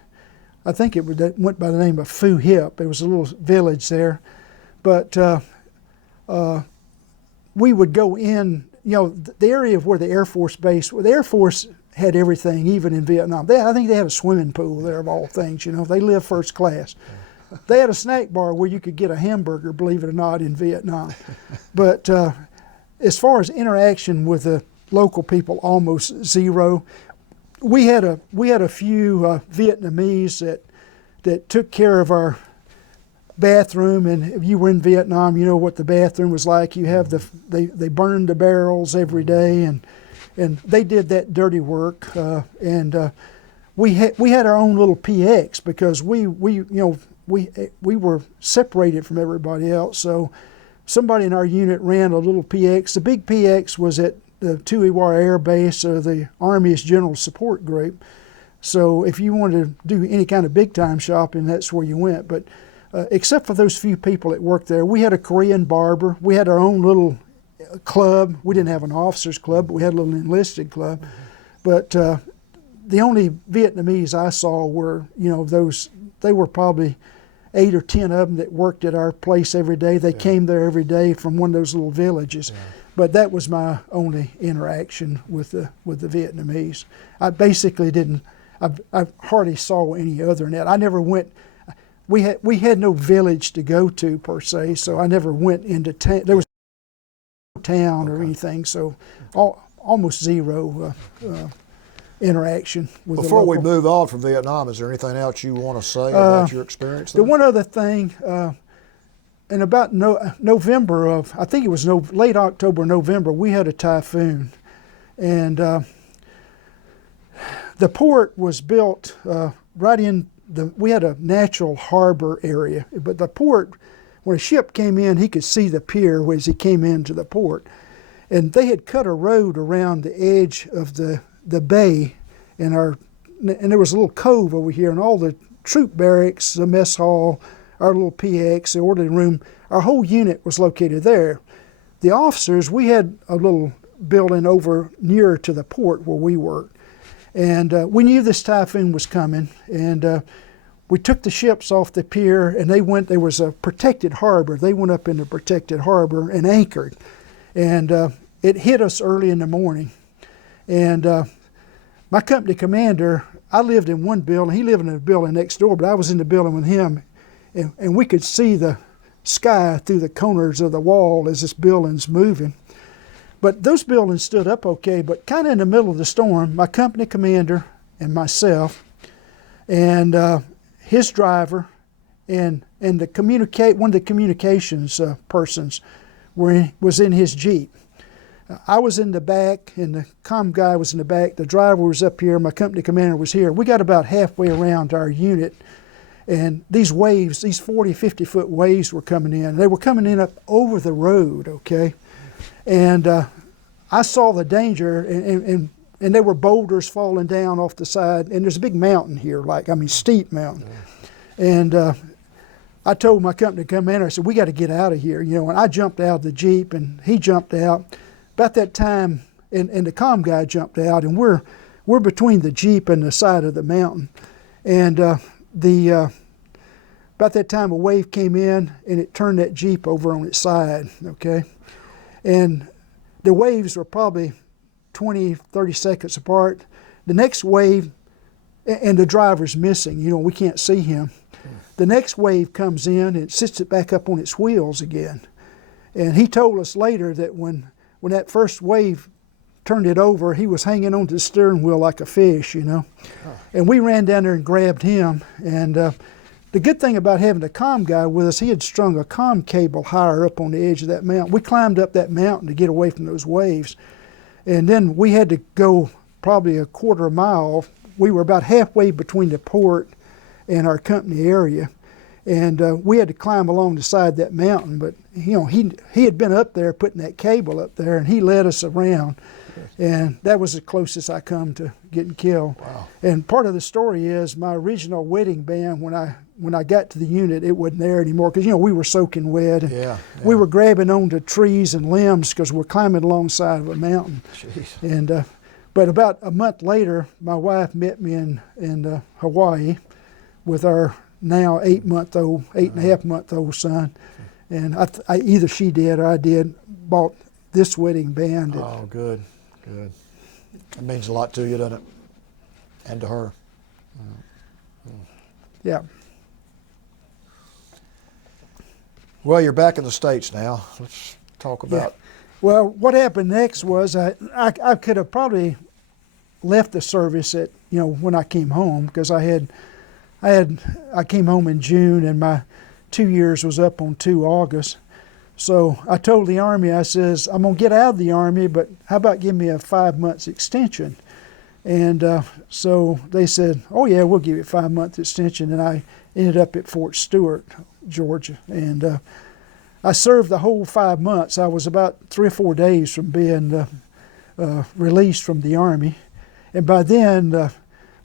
I think it went by the name of Phu Hip. There was a little village there, but we would go in. You know, the area where the Air Force base, the Air Force had everything, even in Vietnam. I think they had a swimming pool there, of all things. You know, they lived first class. They had a snack bar where you could get a hamburger, believe it or not, in Vietnam. But as far as interaction with the local people, almost zero. We had a few Vietnamese that took care of our bathroom, and if you were in Vietnam, you know what the bathroom was like. You have they burned the barrels every day, and they did that dirty work. We had our own little PX because we were separated from everybody else. So somebody in our unit ran a little PX. The big PX was at the Tuiwara Air Base, the Army's General Support Group. So if you wanted to do any kind of big time shopping, that's where you went. But except for those few people that worked there, we had a Korean barber. We had our own little club. We didn't have an officers club, but we had a little enlisted club. But the only Vietnamese I saw were, they were probably 8 or 10 of them that worked at our place every day. They came there every day from one of those little villages. Yeah. But that was my only interaction with the Vietnamese. I basically didn't. I hardly saw any other than that. I never went. We had no village to go to per se, so I never went into town. There was no town or anything, so almost zero interaction with Before the we local. move on from Vietnam, is there anything else you want to say about your experience there? The one other thing, in about November of, I think it was late October, November, we had a typhoon, and the port was built right in we had a natural harbor area, but the port, when a ship came in, he could see the pier as he came into the port, and they had cut a road around the edge of the bay, and there was a little cove over here, and all the troop barracks, the mess hall, our little PX, the orderly room, our whole unit was located there. The officers, we had a little building over nearer to the port where we worked. And we knew this typhoon was coming, and we took the ships off the pier, and there was a protected harbor. They went up in the protected harbor and anchored. And it hit us early in the morning. And my company commander, I lived in one building, he lived in a building next door, but I was in the building with him, and we could see the sky through the corners of the wall as this building's moving. But those buildings stood up okay, but kind of in the middle of the storm, my company commander and myself and his driver and one of the communications persons was in his Jeep. I was in the back, and the comm guy was in the back. The driver was up here. My company commander was here. We got about halfway around our unit, and these waves, these 40, 50-foot waves were coming in. They were coming in up over the road, okay? And I saw the danger, and there were boulders falling down off the side, and there's a big mountain here, steep mountain. And I told my company commander, I said, we got to get out of here, and I jumped out of the Jeep, and he jumped out. About that time, and the comm guy jumped out, and we're between the Jeep and the side of the mountain. And about that time, a wave came in, and it turned that Jeep over on its side, okay? And the waves were probably 20, 30 seconds apart. The next wave, and the driver's missing, we can't see him. The next wave comes in, and it sits it back up on its wheels again. And he told us later that when that first wave turned it over, he was hanging onto the steering wheel like a fish, And we ran down there and grabbed him. And the good thing about having the comm guy with us, he had strung a comm cable higher up on the edge of that mountain. We climbed up that mountain to get away from those waves. And then we had to go probably a quarter mile. We were about halfway between the port and our company area. And we had to climb along the side of that mountain. But, he had been up there putting that cable up there, and he led us around. And that was the closest I come to getting killed. Wow. And part of the story is my original wedding band, when I got to the unit, it wasn't there anymore because, we were soaking wet. And yeah. We were grabbing onto trees and limbs because we're climbing alongside of a mountain. Jeez. And but about a month later, my wife met me in Hawaii with our now 8.5-month-old son. And I either she did or I did, bought this wedding band. Oh, good. It means a lot to you, doesn't it? And to her. Yeah. Well, you're back in the States now. Let's talk about Well, what happened next was I could have probably left the service at when I came home, because I came home in June and my 2 years was up on 2 August. So I told the Army, I says, I'm gonna get out of the Army, but how about give me a 5 months extension? And so they said, oh yeah, we'll give you a 5-month extension. And I ended up at Fort Stewart, Georgia, and I served the whole 5 months. I was about 3 or 4 days from being released from the Army. And by then,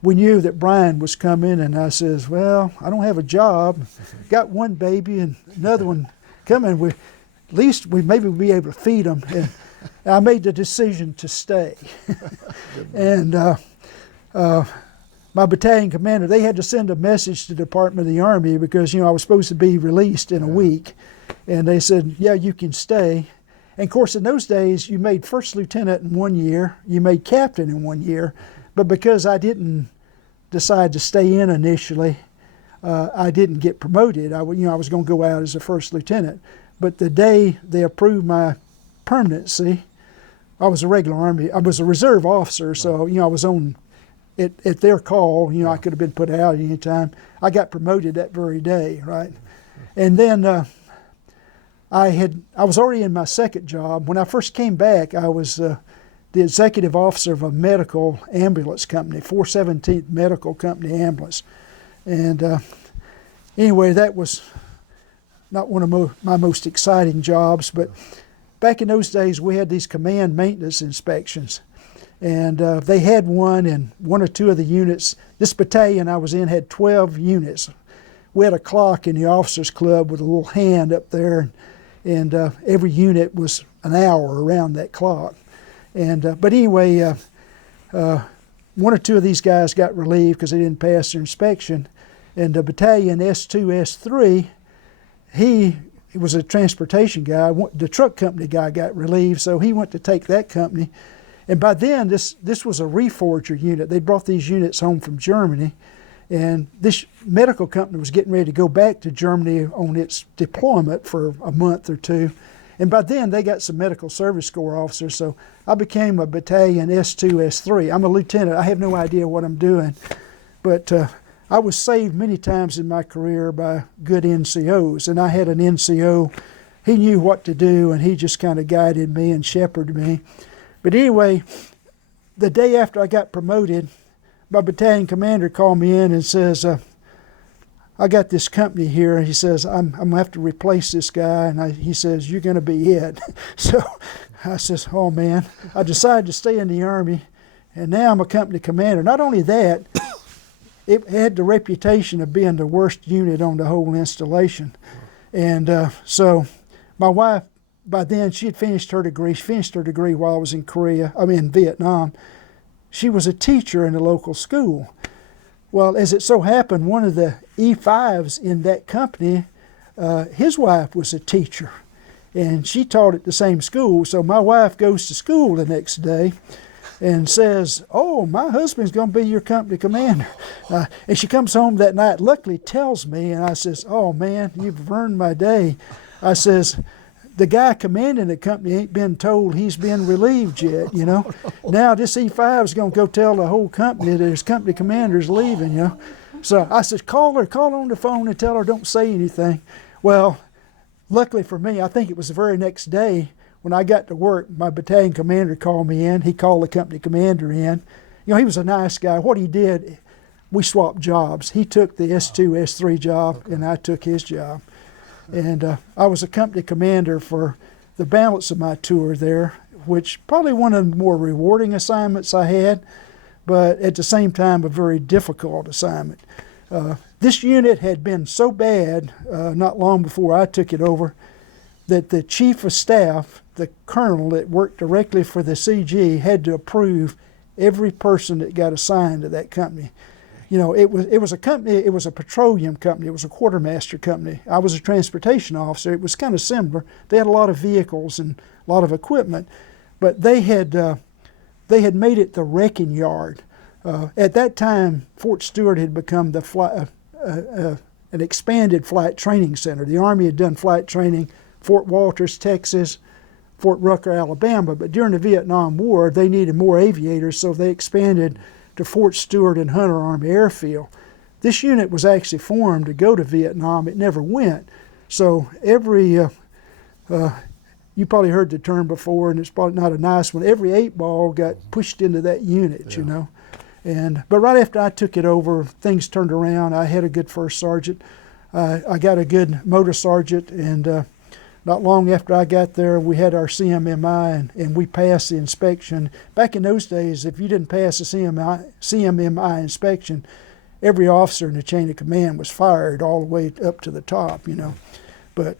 we knew that Brian was coming, and I says, well, I don't have a job. Got one baby and another one coming. At least we maybe will be able to feed them. And I made the decision to stay. And my battalion commander, they had to send a message to the Department of the Army because, I was supposed to be released in a week. And they said, yeah, you can stay. And of course, in those days, you made first lieutenant in 1 year, you made captain in 1 year. But because I didn't decide to stay in initially, I didn't get promoted. I was going to go out as a first lieutenant. But the day they approved my permanency, I was a regular Army. I was a reserve officer, so I was on at their call. I could have been put out at any time. I got promoted that very day, right? And then I was already in my second job. When I first came back, I was the executive officer of a medical ambulance company, 417th Medical Company Ambulance. And anyway, that was not one of my most exciting jobs, but back in those days, we had these command maintenance inspections. And they had one, and 1 or 2 of the units, this battalion I was in had 12 units. We had a clock in the officers club with a little hand up there, and every unit was an hour around that clock. And but anyway, 1 or 2 of these guys got relieved because they didn't pass their inspection. And the battalion S2, S3, he was a transportation guy. The truck company guy got relieved, so he went to take that company. And by then, this was a reforger unit. They brought these units home from Germany. And this medical company was getting ready to go back to Germany on its deployment for a month or 2. And by then, they got some medical service corps officers, so I became a battalion S2, S3. I'm a lieutenant. I have no idea what I'm doing. But I was saved many times in my career by good NCOs, and I had an NCO. He knew what to do, and he just kind of guided me and shepherded me. But anyway, the day after I got promoted, my battalion commander called me in and says, I got this company here, and he says, I'm going to have to replace this guy, and he says, you're going to be it. So I says, oh man, I decided to stay in the Army, and now I'm a company commander. Not only that, it had the reputation of being the worst unit on the whole installation. And so my wife, by then, she had finished her degree. She finished her degree while I was in Vietnam. She was a teacher in a local school. Well, as it so happened, one of the E5s in that company, his wife was a teacher, and she taught at the same school. So my wife goes to school the next day and says, oh, my husband's going to be your company commander. And she comes home that night, luckily tells me, and I says, oh man, you've ruined my day. I says, the guy commanding the company ain't been told he's been relieved yet, Now this E5 is going to go tell the whole company that his company commander's leaving, So I said, call on the phone and tell her don't say anything. Well, luckily for me, I think it was the very next day when I got to work, my battalion commander called me in. He called the company commander in. He was a nice guy. What he did, we swapped jobs. He took the S2, S3 job, and I took his job. And I was a company commander for the balance of my tour there, which probably one of the more rewarding assignments I had, but at the same time a very difficult assignment. This unit had been so bad not long before I took it over that the chief of staff, the colonel that worked directly for the CG, had to approve every person that got assigned to that company. It was a company, it was a petroleum company, it was a quartermaster company. I was a transportation officer. It was kind of similar. They had a lot of vehicles and a lot of equipment, but they had made it the wrecking yard. At that time, Fort Stewart had become an expanded flight training center. The Army had done flight training, Fort Walters, Texas, Fort Rucker, Alabama. But during the Vietnam War, they needed more aviators, so they expanded to Fort Stewart and Hunter Army Airfield. This unit was actually formed to go to Vietnam. It never went. So every, you probably heard the term before, and it's probably not a nice one, every 8-ball got pushed into that unit, you know. But right after I took it over, things turned around. I had a good first sergeant. I got a good motor sergeant, and not long after I got there, we had our CMMI, and we passed the inspection. Back in those days, if you didn't pass the CMMI inspection, every officer in the chain of command was fired all the way up to the top, you know. But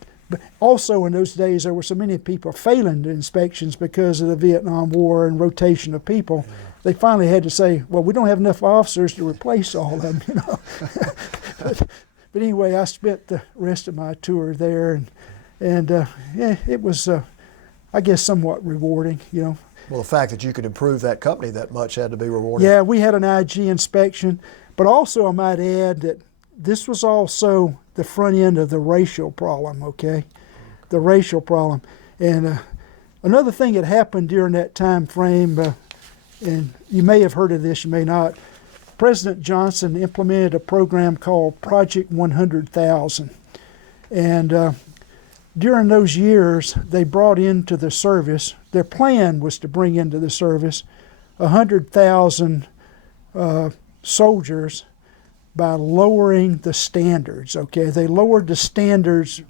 also in those days, there were so many people failing the inspections because of the Vietnam War and rotation of people. They finally had to say, well, we don't have enough officers to replace all of them, you know. but anyway, I spent the rest of my tour there, and yeah, it was, I guess, somewhat rewarding, you know. Well, the fact that you could improve that company that much had to be rewarding. Yeah, we had an IG inspection, but also I might add that this was also the front end of the racial problem, okay? The racial problem. And another thing that happened during that time frame, and you may have heard of this, you may not, President Johnson implemented a program called Project 100,000. And during those years, they brought into the service, their plan was to bring into the service 100,000 soldiers by lowering the standards, okay? They lowered the standards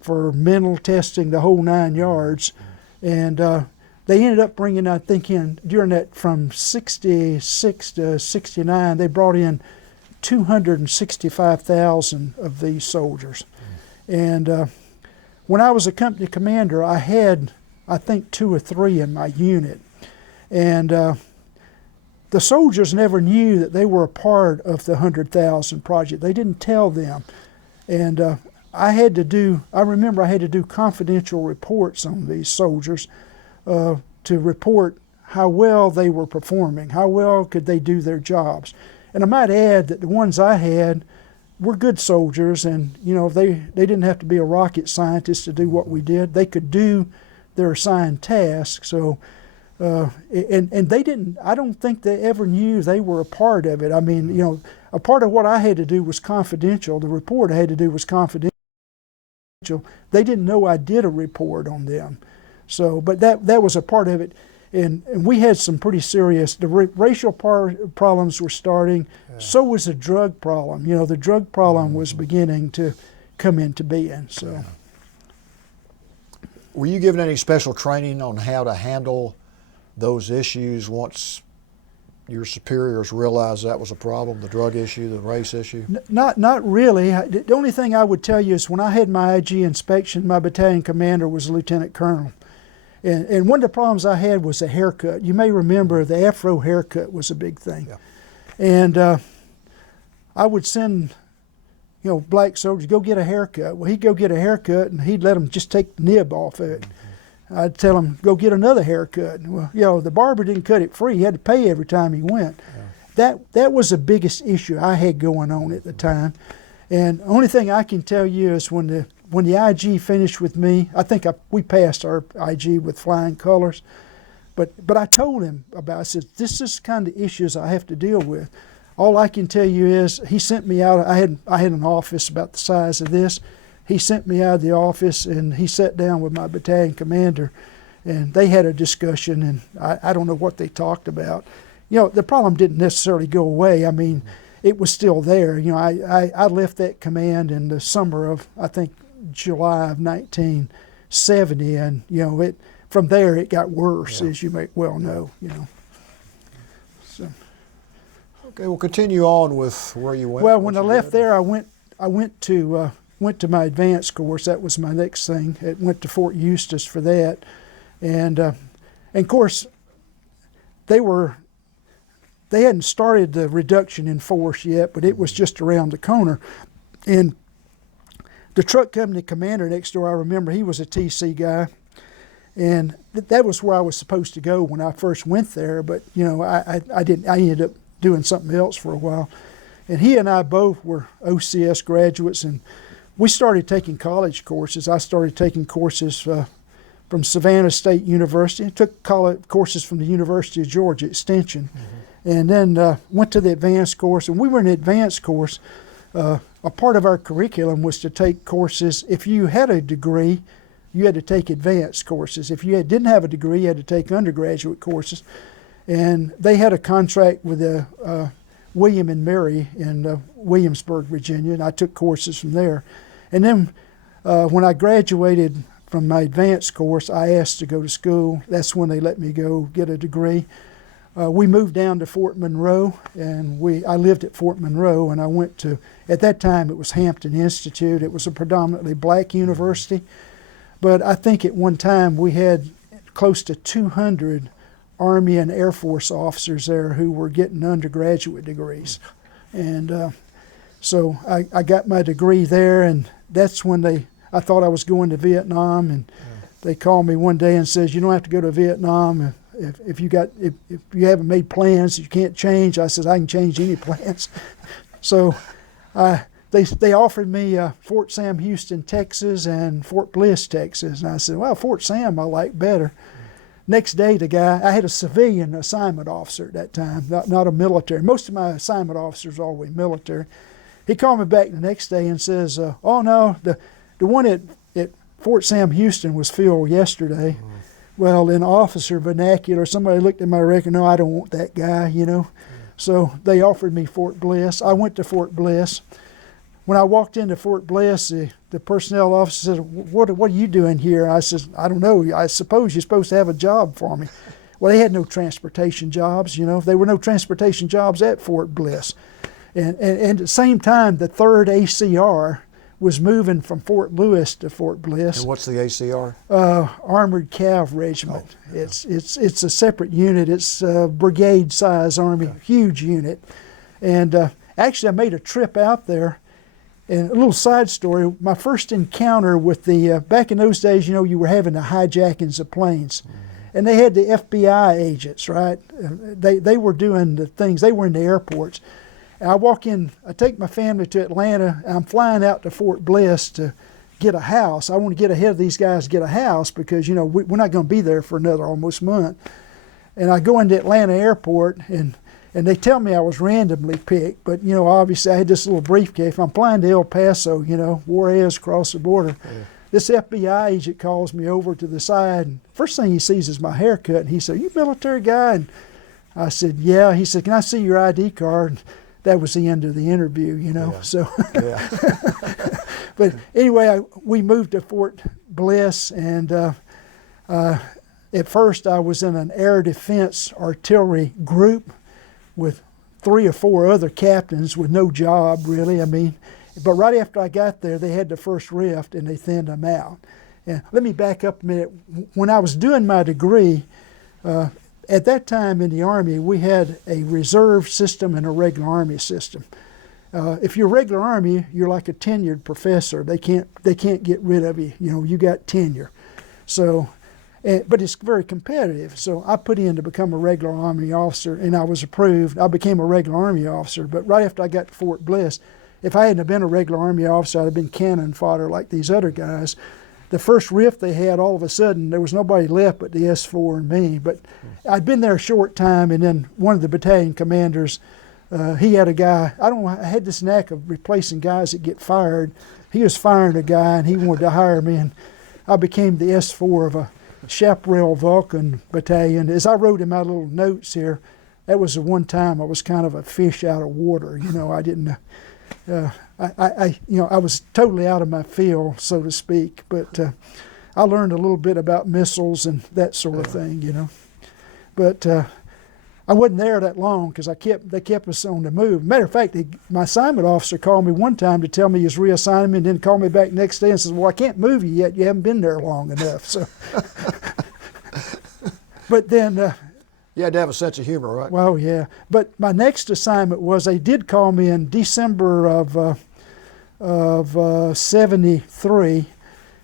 for mental testing, the whole 9 yards, and they ended up bringing, I think, in during that from 66 to 69, they brought in 265,000 of these soldiers. And when I was a company commander, I had, I think, 2 or 3 in my unit, and the soldiers never knew that they were a part of the 100,000 project. They didn't tell them. And I remember I had to do confidential reports on these soldiers to report how well they were performing, how well could they do their jobs. And I might add that the ones I had were good soldiers, and you know, they didn't have to be a rocket scientist to do what we did. They could do their assigned tasks. So and they didn't, I don't think they ever knew they were a part of it. I mean, you know, a part of what I had to do was confidential. The report I had to do was confidential. They didn't know I did a report on them. So, but that was a part of it. And we had some pretty serious, the racial problems were starting. Yeah. So was the drug problem. You know, the drug problem was beginning to come into being, so. Yeah. Were you given any special training on how to handle those issues once your superiors realized that was a problem, the drug issue, the race issue? Not really. The only thing I would tell you is when I had my IG inspection, my battalion commander was a lieutenant colonel. And one of the problems I had was a haircut. You may remember the afro haircut was a big thing. Yeah. And I would send, you know, black soldiers, go get a haircut. Well, he'd go get a haircut and he'd let them just take the nib off of it. I'd tell him, go get another haircut. Well, you know, the barber didn't cut it free. He had to pay every time he went. Yeah. That was the biggest issue I had going on at the time. And the only thing I can tell you is when the IG finished with me, I think we passed our IG with flying colors. But I told him about it. I said, this is kind of issues I have to deal with. All I can tell you is he sent me out. I had an office about the size of this. He sent me out of the office and he sat down with my battalion commander and they had a discussion, and I don't know what they talked about. You know, the problem didn't necessarily go away. I mean, it was still there. You know, I left that command in the summer of, I think, July of 1970, and you know, from there it got worse, as you may well know. You know. So. Okay, we'll continue on with where you went. Well, when I left there, I went to my advanced course. That was my next thing. I went to Fort Eustis for that, and of course, they hadn't started the reduction in force yet, but it was just around the corner, and the truck company commander next door, I remember he was a TC guy, and that was where I was supposed to go when I first went there. But you know, I didn't. I ended up doing something else for a while, and he and I both were OCS graduates, and we started taking college courses. I started taking courses from Savannah State University. Took college courses from the University of Georgia Extension, and then went to the advanced course. And we were in the advanced course. A part of our curriculum was to take courses. If you had a degree, you had to take advanced courses. If you didn't have a degree, you had to take undergraduate courses. And they had a contract with William and Mary in Williamsburg, Virginia, and I took courses from there. And then when I graduated from my advanced course, I asked to go to school. That's when they let me go get a degree. We moved down to Fort Monroe, and I lived at Fort Monroe, and I went to, at that time it was Hampton Institute. It was a predominantly black university, but I think at one time we had close to 200 Army and Air Force officers there who were getting undergraduate degrees. And so I got my degree there, and that's when I thought I was going to Vietnam, and they called me one day and says, you don't have to go to Vietnam if you haven't made plans you can't change. I said, I can change any plans. So they offered me Fort Sam Houston, Texas, and Fort Bliss, Texas. And I said, well, Fort Sam I like better. Next day, I had a civilian assignment officer at that time, not a military. Most of my assignment officers were always military. He called me back the next day and says, oh no, the one at Fort Sam Houston was filled yesterday. Well, in officer vernacular, somebody looked at my record, no, I don't want that guy, you know. So they offered me Fort Bliss. I went to Fort Bliss. When I walked into Fort Bliss, the personnel officer said, what are you doing here? I said, I don't know. I suppose you're supposed to have a job for me. Well, they had no transportation jobs, you know. There were no transportation jobs at Fort Bliss. And at the same time, the 3rd ACR was moving from Fort Lewis to Fort Bliss. And what's the ACR? Armored Cav Regiment. Oh, yeah. It's a separate unit. It's brigade size Army, okay. Huge unit. And actually, I made a trip out there. And a little side story, my first encounter with back in those days, you know, you were having the hijackings of planes. And they had the FBI agents, right? They were doing the things, they were in the airports. And I walk in, I take my family to Atlanta, and I'm flying out to Fort Bliss to get a house. I want to get ahead of these guys to get a house because, you know, we're not going to be there for another almost month. And I go into Atlanta airport, and they tell me I was randomly picked, but, you know, obviously I had this little briefcase. I'm flying to El Paso, you know, Juarez, across the border. Yeah. This FBI agent calls me over to the side, and first thing he sees is my haircut, and he said, "You military guy?" And I said, "Yeah." He said, "Can I see your ID card?" And that was the end of the interview, you know. Yeah. So, yeah. But anyway, we moved to Fort Bliss, and at first I was in an air defense artillery group with 3 or 4 other captains with no job, really. I mean, but right after I got there, they had the first rift, and they thinned them out. And let me back up a minute. When I was doing my degree, at that time in the Army, we had a reserve system and a regular Army system. If you're regular Army, you're like a tenured professor. They can't get rid of you. You know, you got tenure. So, but it's very competitive. So I put in to become a regular Army officer, and I was approved. I became a regular Army officer. But right after I got to Fort Bliss, if I hadn't have been a regular Army officer, I'd have been cannon fodder like these other guys. The first rift they had, all of a sudden, there was nobody left but the S4 and me. But I'd been there a short time, and then one of the battalion commanders, he had a guy, I had this knack of replacing guys that get fired. He was firing a guy, and he wanted to hire me, and I became the S4 of a Chaparral Vulcan battalion. As I wrote in my little notes here, that was the one time I was kind of a fish out of water. You know, I didn't, I was totally out of my field, so to speak. But I learned a little bit about missiles and that sort of thing, you know. But I wasn't there that long because they kept us on the move. Matter of fact, my assignment officer called me one time to tell me he was reassigning me, and then called me back next day and says, "Well, I can't move you yet. You haven't been there long enough." So, but then. You had to have a sense of humor, right? Well, yeah. But my next assignment was they did call me in December of 73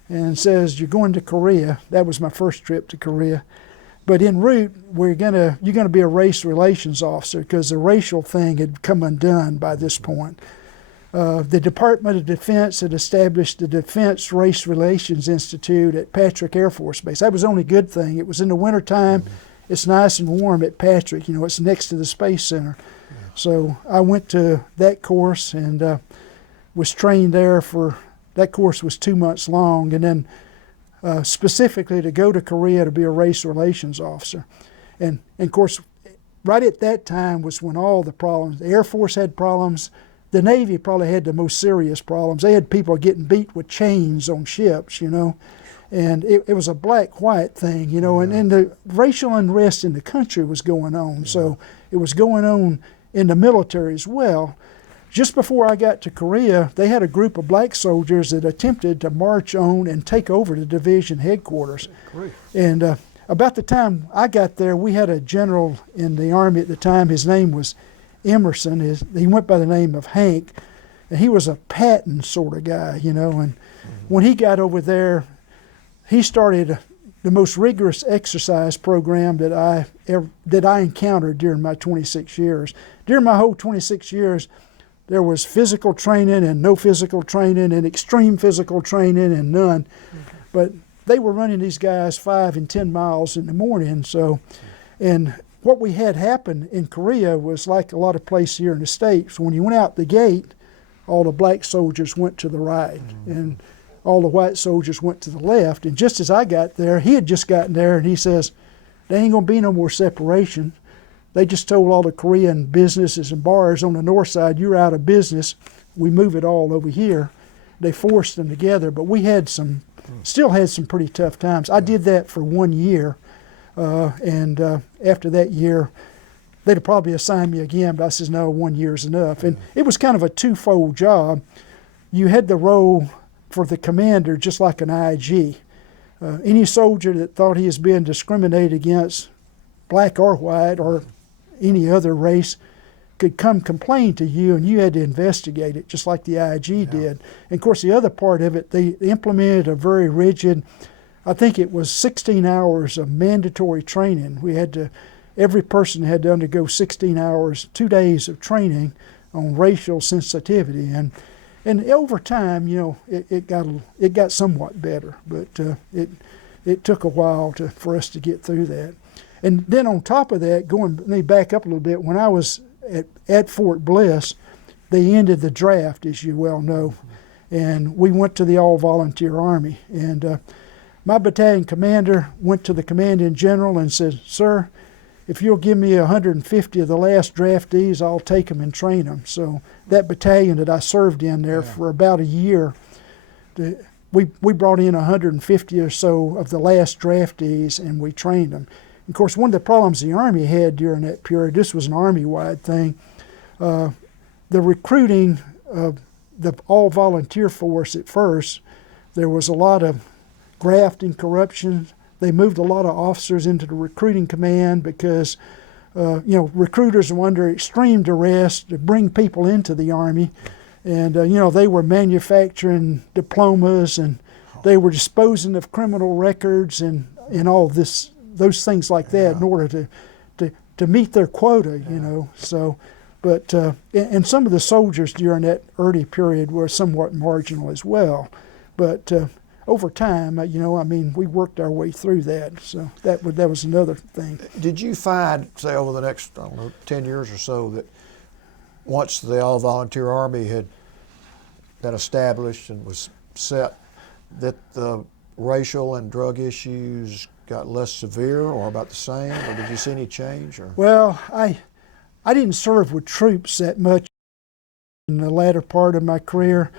and says, "You're going to Korea." That was my first trip to Korea. But en route, you're gonna be a race relations officer because the racial thing had come undone by this point. The Department of Defense had established the Defense Race Relations Institute at Patrick Air Force Base. That was the only good thing. It was in the wintertime. It's nice and warm at Patrick. You know, it's next to the Space Center. So I went to that course and was trained there for, that course was 2 months long, and then specifically to go to Korea to be a race relations officer. And of course, right at that time was when all the problems, the Air Force had problems, the Navy probably had the most serious problems. They had people getting beat with chains on ships, you know, and it was a black-white thing, you know, and the racial unrest in the country was going on. So it was going on in the military as well. Just before I got to Korea, they had a group of black soldiers that attempted to march on and take over the division headquarters. Great. And about the time I got there, we had a general in the Army at the time. His name was Emerson. He went by the name of Hank, and he was a Patton sort of guy, you know. And when he got over there, he started the most rigorous exercise program that I encountered during my 26 years. During my whole 26 years, there was physical training and no physical training and extreme physical training and none. But they were running these guys 5 and 10 miles in the morning. So, and what we had happen in Korea was like a lot of places here in the States. When you went out the gate, all the black soldiers went to the right and all the white soldiers went to the left. And just as I got there, he had just gotten there and he says, there ain't gonna be no more separation. They just told all the Korean businesses and bars on the north side, you're out of business. We move it all over here. They forced them together, but we had still had some pretty tough times. I did that for 1 year, and after that year, they'd have probably assigned me again, but I said, no, 1 year is enough. And it was kind of a twofold job. You had the role for the commander, just like an IG. Any soldier that thought he was being discriminated against, black or white or any other race, could come complain to you and you had to investigate it, just like the IG did. And of course, the other part of it, they implemented a very rigid, I think it was 16 hours of mandatory training. Every person had to undergo 16 hours, 2 days of training on racial sensitivity. And over time, you know, it got somewhat better, but it took a while for us to get through that. And then on top of that, let me back up a little bit. When I was at Fort Bliss, they ended the draft, as you well know, and we went to the all-volunteer Army. And my battalion commander went to the commanding general and said, sir, if you'll give me 150 of the last draftees, I'll take them and train them. So that battalion that I served in there for about a year, we brought in 150 or so of the last draftees and we trained them. Of course, one of the problems the Army had during that period, this was an Army-wide thing, the recruiting of the all-volunteer force at first, there was a lot of graft and corruption. They moved a lot of officers into the recruiting command because, you know, recruiters were under extreme duress to bring people into the Army. And, you know, they were manufacturing diplomas and they were disposing of criminal records and all this, those things like that in order to meet their quota, you know. So, but and some of the soldiers during that early period were somewhat marginal as well. But over time, you know, I mean, we worked our way through that. So that was another thing. Did you find, say, over the next, I don't know, 10 years or so, that once the all-volunteer Army had been established and was set, that the racial and drug issues got less severe or about the same, or did you see any change? Or? Well, I didn't serve with troops that much in the latter part of my career.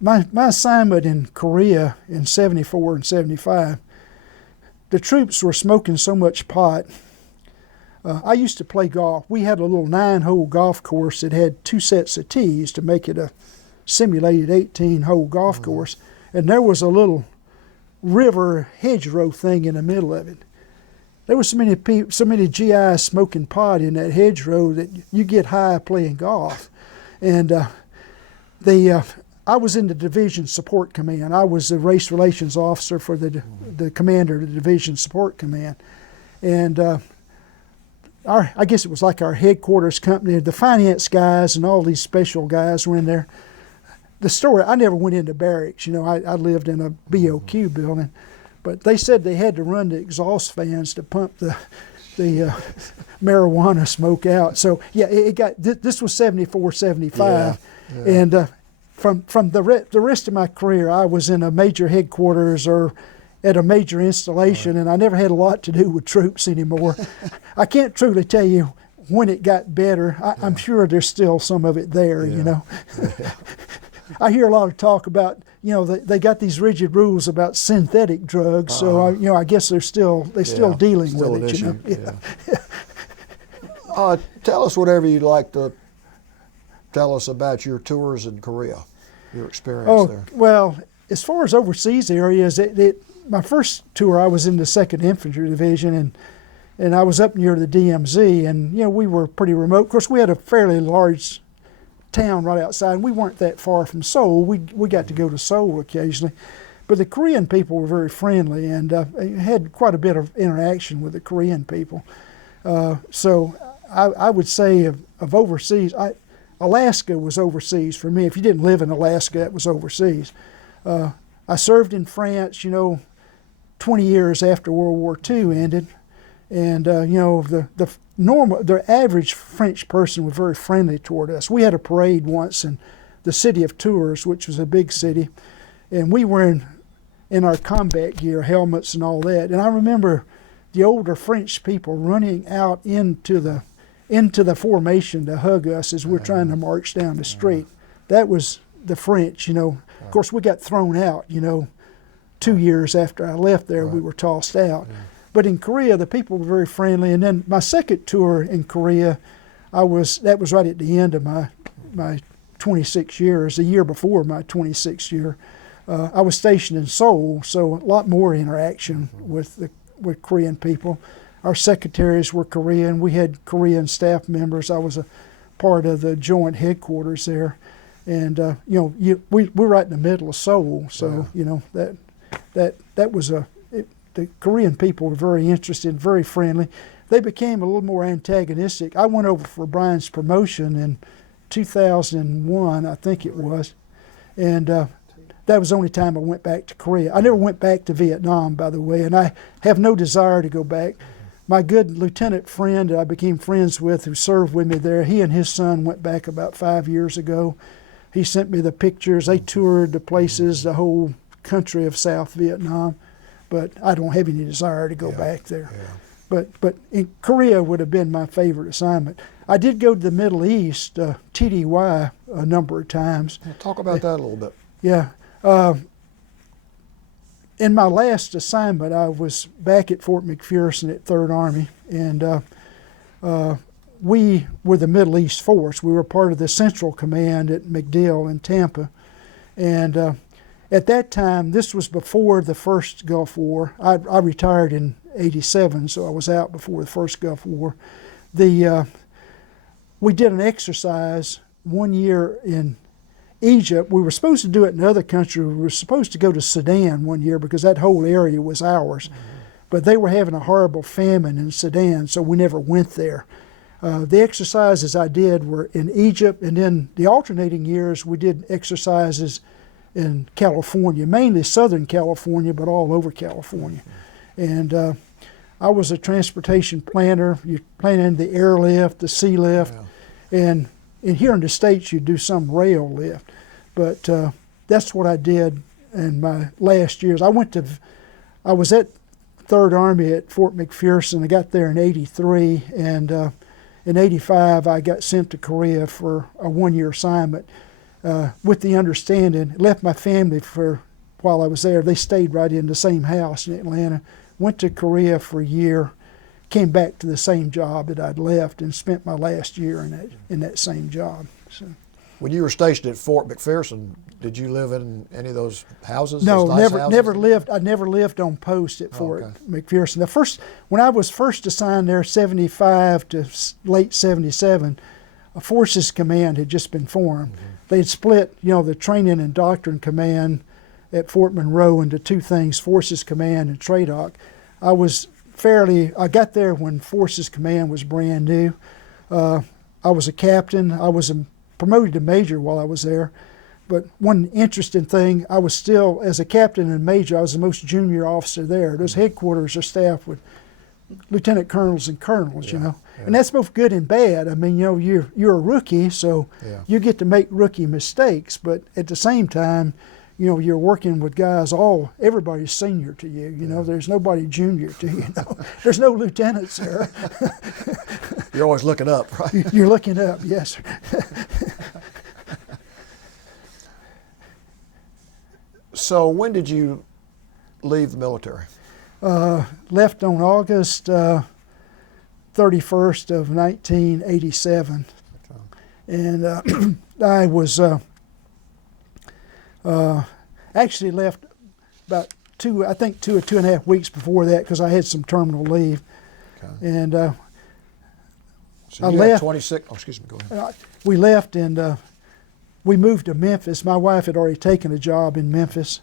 My assignment in Korea in 74 and 75, the troops were smoking so much pot. I used to play golf. We had a little 9-hole golf course that had 2 sets of tees to make it a simulated 18-hole golf course, and there was a little river hedgerow thing in the middle of it. There was so many GIs smoking pot in that hedgerow that you get high playing golf. And I was in the Division Support Command. I was the race relations officer for the commander of the Division Support Command. And I guess it was like our headquarters company. The finance guys and all these special guys were in there. the story, I never went into barracks. You know, I lived in a BOQ building, but they said they had to run the exhaust fans to pump the marijuana smoke out. So yeah, it got, this was 74, 75. Yeah. And from the rest of my career, I was in a major headquarters or at a major installation, and I never had a lot to do with troops anymore. I can't truly tell you when it got better. I'm sure there's still some of it there, you know. I hear a lot of talk about, you know, they got these rigid rules about synthetic drugs, so you know, I guess they're still dealing with it, you know. Tell us whatever you'd like to tell us about your tours in Korea, your experience there. Well, as far as overseas areas, my first tour I was in the 2nd Infantry Division, and I was up near the DMZ, and you know, we were pretty remote. Of course, we had a fairly large town right outside, and we weren't that far from Seoul. We got to go to Seoul occasionally, but the Korean people were very friendly, and had quite a bit of interaction with the Korean people. So I would say of overseas, Alaska was overseas for me. If you didn't live in Alaska, it was overseas. I served in France, you know, 20 years after World War II ended, and you know, the average French person was very friendly toward us. We had a parade once in the city of Tours, which was a big city, and we were in our combat gear, helmets and all that. And I remember the older French people running out into the formation to hug us as we're trying to march down the street. That was the French, you know. Of course, we got thrown out, you know, 2 years after I left there. We were tossed out. But in Korea, the people were very friendly. And then my second tour in Korea, that was right at the end of my 26 years, the year before my 26th year. I was stationed in Seoul, so a lot more interaction with Korean people. Our secretaries were Korean. We had Korean staff members. I was a part of the joint headquarters there. And you know, we're right in the middle of Seoul, so you know, that was the Korean people were very interested, very friendly. They became a little more antagonistic. I went over for Brian's promotion in 2001, I think it was, and that was the only time I went back to Korea. I never went back to Vietnam, by the way, and I have no desire to go back. My good lieutenant friend that I became friends with, who served with me there, he and his son went back about 5 years ago. He sent me the pictures. They toured the places, the whole country of South Vietnam, but I don't have any desire to go back there. But in Korea would have been my favorite assignment. I did go to the Middle East, TDY, a number of times. Talk about that a little bit. Yeah. In my last assignment, I was back at Fort McPherson at 3rd Army, and we were the Middle East Force. We were part of the Central Command at MacDill in Tampa. And at that time, this was before the first Gulf War. I retired in 87, so I was out before the first Gulf War. We did an exercise 1 year in Egypt. We were supposed to do it in other countries. We were supposed to go to Sudan 1 year because that whole area was ours. But they were having a horrible famine in Sudan, so we never went there. The exercises I did were in Egypt, and then the alternating years we did exercises in California, mainly Southern California, but all over California. And I was a transportation planner. You're planning the airlift, the sea lift, and here in the States you do some rail lift. But that's what I did in my last years. I was at 3rd Army at Fort McPherson. I got there in 83, and in 85, I got sent to Korea for a 1-year assignment with the understanding, left my family while I was there. They stayed right in the same house in Atlanta, went to Korea for a year, came back to the same job that I'd left, and spent my last year in that same job. So. When you were stationed at Fort McPherson, did you live in any of those houses? No, those nice houses? never lived. I never lived on post at Fort McPherson. When I was first assigned there, 75 to late 77, a Forces Command had just been formed. They had split, you know, the Training and Doctrine Command at Fort Monroe into two things: Forces Command and TRADOC. I got there when Forces Command was brand new. I was a captain. I was promoted to major while I was there. But one interesting thing, I was still, as a captain and major, I was the most junior officer there. Those headquarters are staffed with lieutenant colonels and colonels, you know. Yeah. And that's both good and bad. I mean, you know, you're a rookie, so you get to make rookie mistakes. But at the same time, you know, you're working with guys, everybody's senior to you, you know. There's nobody junior to you, know. There's no lieutenants there. You're always looking up, right? You're looking up, yes, sir. So when did you leave the military? Left on August 31st of 1987. Okay. And I was actually left about two or 2.5 weeks before that because I had some terminal leave. Okay. And So I you left. had 26, oh, excuse me, go ahead. We left and we moved to Memphis. My wife had already taken a job in Memphis.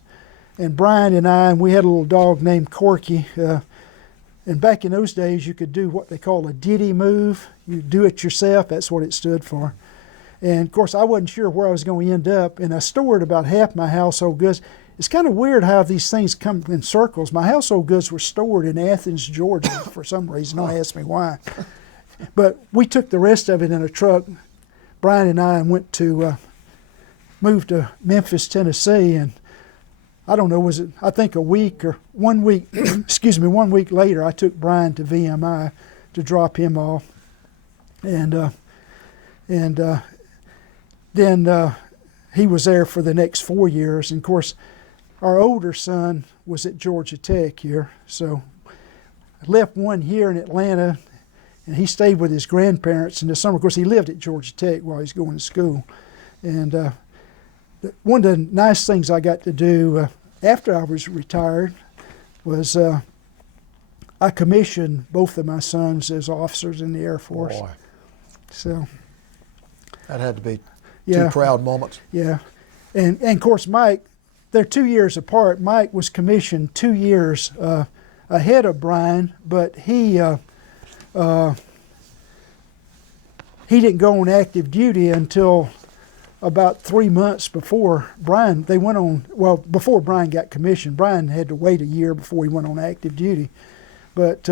And Brian and we had a little dog named Corky. And back in those days, you could do what they call a ditty move. You do it yourself, that's what it stood for. And of course, I wasn't sure where I was going to end up. And I stored about half my household goods. It's kind of weird how these things come in circles. My household goods were stored in Athens, Georgia for some reason. Don't ask me why. But we took the rest of it in a truck. Brian and I went to moved to Memphis, Tennessee, and I don't know, I think a week or 1 week, excuse me, 1 week later, I took Brian to VMI to drop him off. And then he was there for the next 4 years. And of course, our older son was at Georgia Tech here. So I left one here in Atlanta, and he stayed with his grandparents in the summer. Of course, he lived at Georgia Tech while he was going to school. And one of the nice things I got to do after I was retired was I commissioned both of my sons as officers in the Air Force. Boy, So that had to be yeah, two proud moments. yeah, and of course Mike, they're 2 years apart. Mike was commissioned 2 years ahead of Brian, but he didn't go on active duty until about 3 months before Brian. They went on, well, before Brian got commissioned. Brian had to wait a year before he went on active duty. But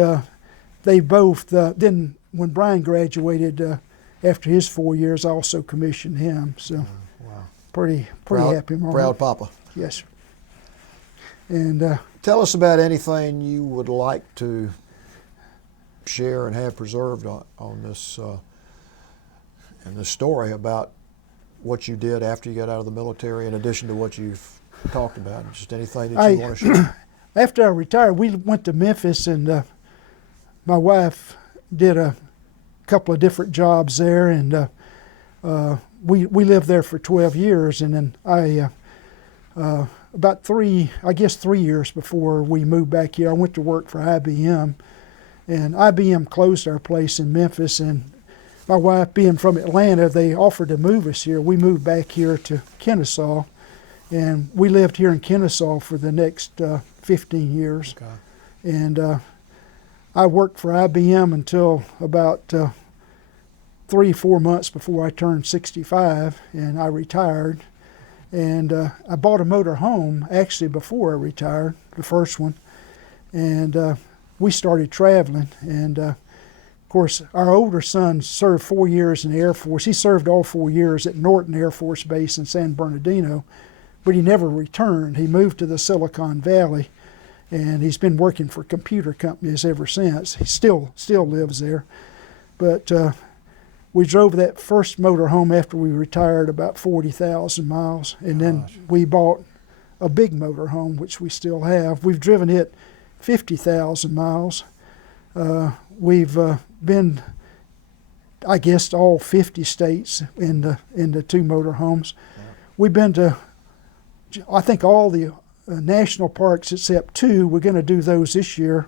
they both, then when Brian graduated after his 4 years, I also commissioned him. So Wow. pretty Proud, happy moment. proud papa. Yes, sir. And Tell us about anything you would like to share and have preserved on this in this story about what you did after you got out of the military, in addition to what you've talked about. Just anything that you want to share. After I retired, we went to Memphis, and my wife did a couple of different jobs there, and we lived there for 12 years, and then I about 3 years before we moved back here, I went to work for IBM, and IBM closed our place in Memphis, and my wife being from Atlanta, they offered to move us here. We moved back here to Kennesaw, and we lived here in Kennesaw for the next 15 years. Okay. And I worked for IBM until about 3-4 months before I turned 65, and I retired. And I bought a motor home actually before I retired, the first one, and we started traveling. And of course, our older son served 4 years in the Air Force. He served all 4 years at Norton Air Force Base in San Bernardino, but he never returned. He moved to the Silicon Valley, and he's been working for computer companies ever since. He still lives there. But we drove that first motor home after we retired about 40,000 miles, and then we bought a big motor home, which we still have. We've driven it 50,000 miles. We've been, I guess, to all 50 states in the two motor homes. Yeah. We've been to, I think, all the national parks except 2. We're going to do those this year,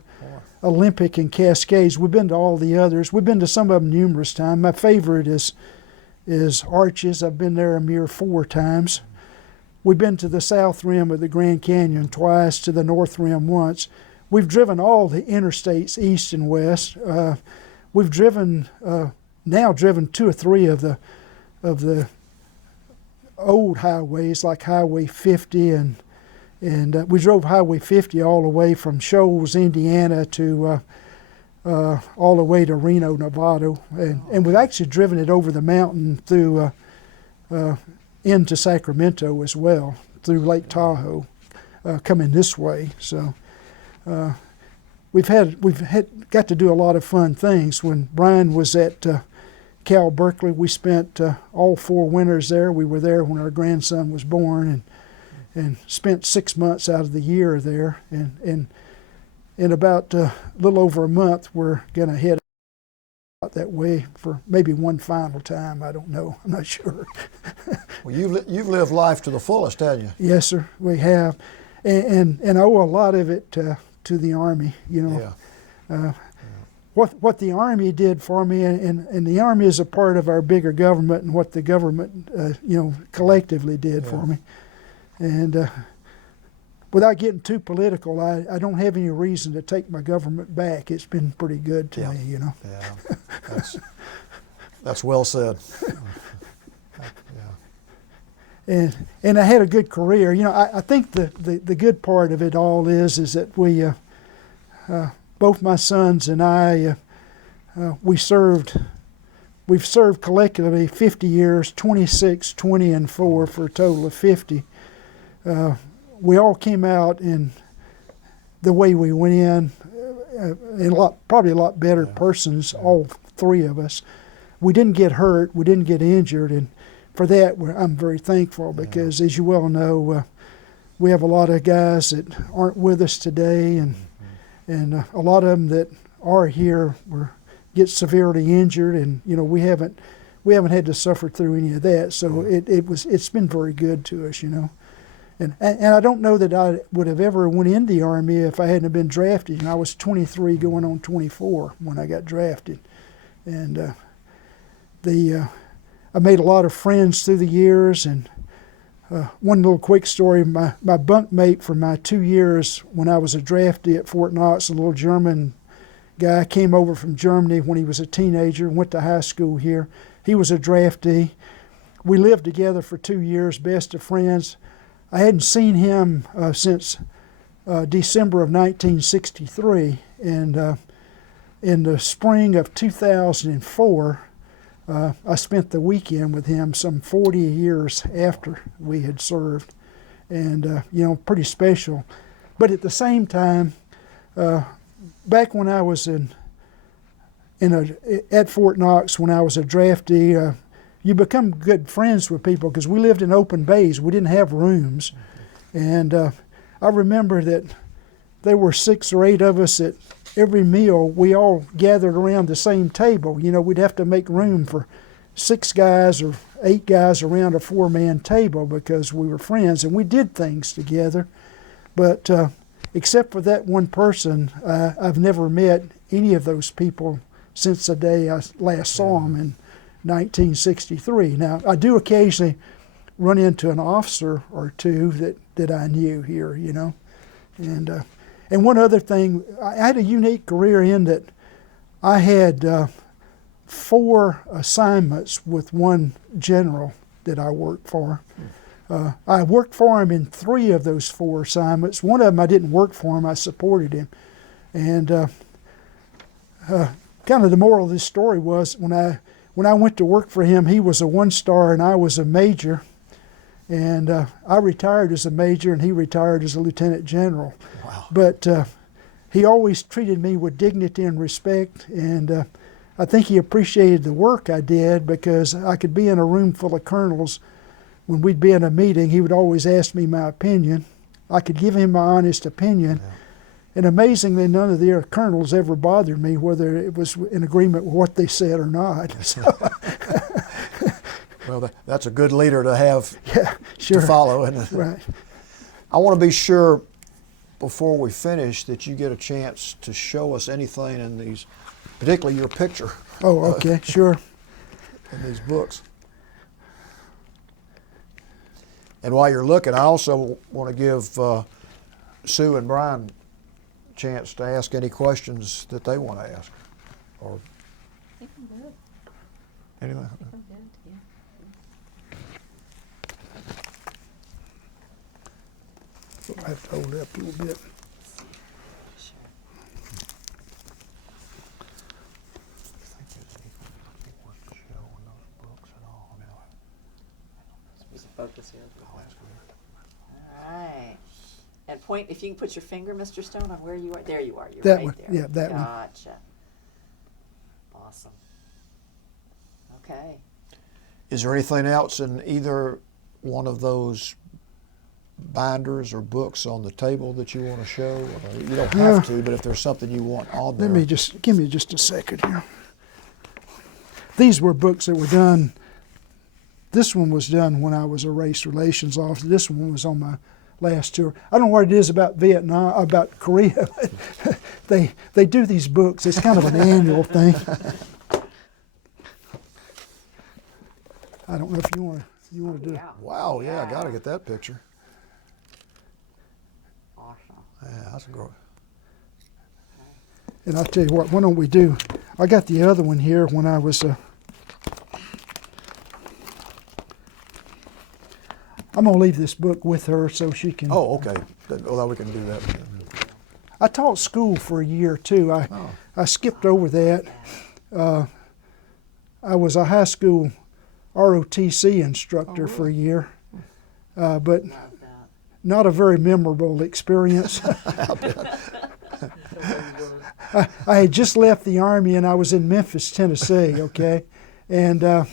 Olympic and Cascades. We've been to all the others. We've been to some of them numerous times. My favorite is Arches. I've been there a mere 4 times. We've been to the south rim of the Grand Canyon twice, to the north rim once. We've driven all the interstates east and west. We've driven now 2 or 3 of the old highways like Highway 50, and we drove Highway 50 all the way from Shoals, Indiana to all the way to Reno, Nevada, and we've actually driven it over the mountain through into Sacramento as well, through Lake Tahoe, coming this way. So we've got to do a lot of fun things. When Brian was at Cal Berkeley, we spent all 4 winters there. We were there when our grandson was born, and spent 6 months out of the year there. And in about a little over a month, we're going to head out that way for maybe one final time. I don't know. I'm not sure. Well, you've lived life to the fullest, haven't you? Yes, sir. We have, and I owe a lot of it to the Army. You know, Yeah. what the Army did for me, and the Army is a part of our bigger government, and what the government collectively did for me. And without getting too political, I don't have any reason to take my government back. It's been pretty good to me, you know. Yeah, that's well said. Yeah. And I had a good career. You know, I think the good part of it all is that we, both my sons and I, we've served collectively 50 years, 26, 20, and 4 for a total of 50. We all came out in the way we went in, probably a lot better persons, all 3 of us. We didn't get hurt, we didn't get injured, and for that I'm very thankful, because as you well know, we have a lot of guys that aren't with us today, and a lot of them that are here get severely injured, and you know we haven't had to suffer through any of that. So it's been very good to us, you know. And I don't know that I would have ever went in the Army if I hadn't been drafted. And I was 23 going on 24 when I got drafted. And I made a lot of friends through the years. And one little quick story, my bunkmate for my 2 years when I was a draftee at Fort Knox, a little German guy, came over from Germany when he was a teenager, went to high school here. He was a draftee. We lived together for 2 years, best of friends. I hadn't seen him since December of 1963, and in the spring of 2004, I spent the weekend with him some 40 years after we had served, and you know, pretty special. But at the same time, back when I was at Fort Knox, when I was a draftee, you become good friends with people, because we lived in open bays. We didn't have rooms. And I remember that there were 6 or 8 of us at every meal. We all gathered around the same table. You know, we'd have to make room for 6 guys or 8 guys around a 4-man table, because we were friends and we did things together. But except for that one person, I've never met any of those people since the day I last saw them in 1963. Now, I do occasionally run into an officer or 2 that I knew here, you know. And one other thing, I had a unique career in that I had 4 assignments with one general that I worked for. I worked for him in 3 of those 4 assignments. One of them I didn't work for him, I supported him. And kind of the moral of this story was, when I went to work for him, he was a 1-star and I was a major. And I retired as a major and he retired as a lieutenant general. Wow. But he always treated me with dignity and respect. And I think he appreciated the work I did, because I could be in a room full of colonels. When we'd be in a meeting, he would always ask me my opinion. I could give him my honest opinion. Yeah. And amazingly, none of their colonels ever bothered me, whether it was in agreement with what they said or not. So well, that's a good leader to have, to follow. Isn't it? Right. I want to be sure, before we finish, that you get a chance to show us anything in these, particularly your picture. Oh, okay, sure. In these books. And while you're looking, I also want to give Sue and Brian a chance to ask any questions that they want to ask. Or I think I'm good. anything. I'm good, yeah. I have to hold it up a little bit. Focus here. All right. And point, if you can put your finger, Mr. Stone, on where you are. There you are. You're That right one. there. Yeah, that one. Gotcha. Awesome. Okay. Is there anything else in either one of those binders or books on the table that you want to show? Or you don't have to, but if there's something you want on there. Let me just, give me just a second here. These were books that were done. This one was done when I was a race relations officer. This one was on my last tour. I don't know what it is about Vietnam, about Korea. They do these books. It's kind of an annual thing. I don't know if you want to do it. Yeah. Wow, yeah, I got to get that picture. Awesome. Yeah, that's great. And I'll tell you what, why don't we do, I got the other one here when I was, I'm going to leave this book with her so she can. Oh, okay. Well, we can do that. I taught school for a year too. I skipped over that. I was a high school ROTC instructor for a year, but Love that. not a very memorable experience. I had just left the Army and I was in Memphis, Tennessee, okay? And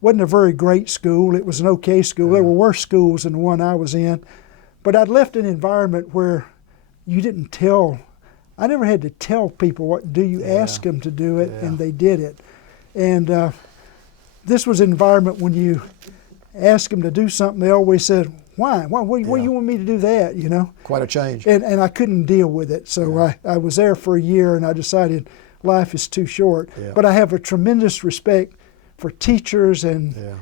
wasn't a very great school. It was an okay school. There were worse schools than the one I was in. But I'd left an environment where you didn't tell. I never had to tell people what to do. You asked them to do it, and they did it. And this was an environment when you asked them to do something, they always said, why? Why do you want me to do that, you know? Quite a change. And I couldn't deal with it. So I was there for a year, and I decided life is too short. Yeah. But I have a tremendous respect for teachers and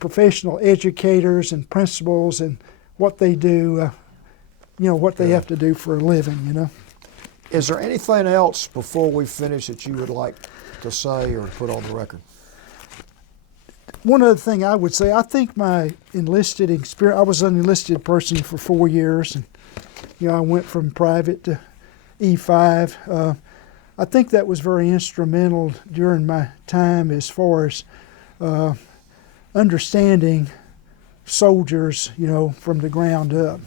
professional educators and principals and what they do, what they have to do for a living, you know. Is there anything else before we finish that you would like to say or put on the record? One other thing I would say, I think my enlisted experience, I was an enlisted person for 4 years, and I went from private to E5. I think that was very instrumental during my time as far as understanding soldiers, from the ground up.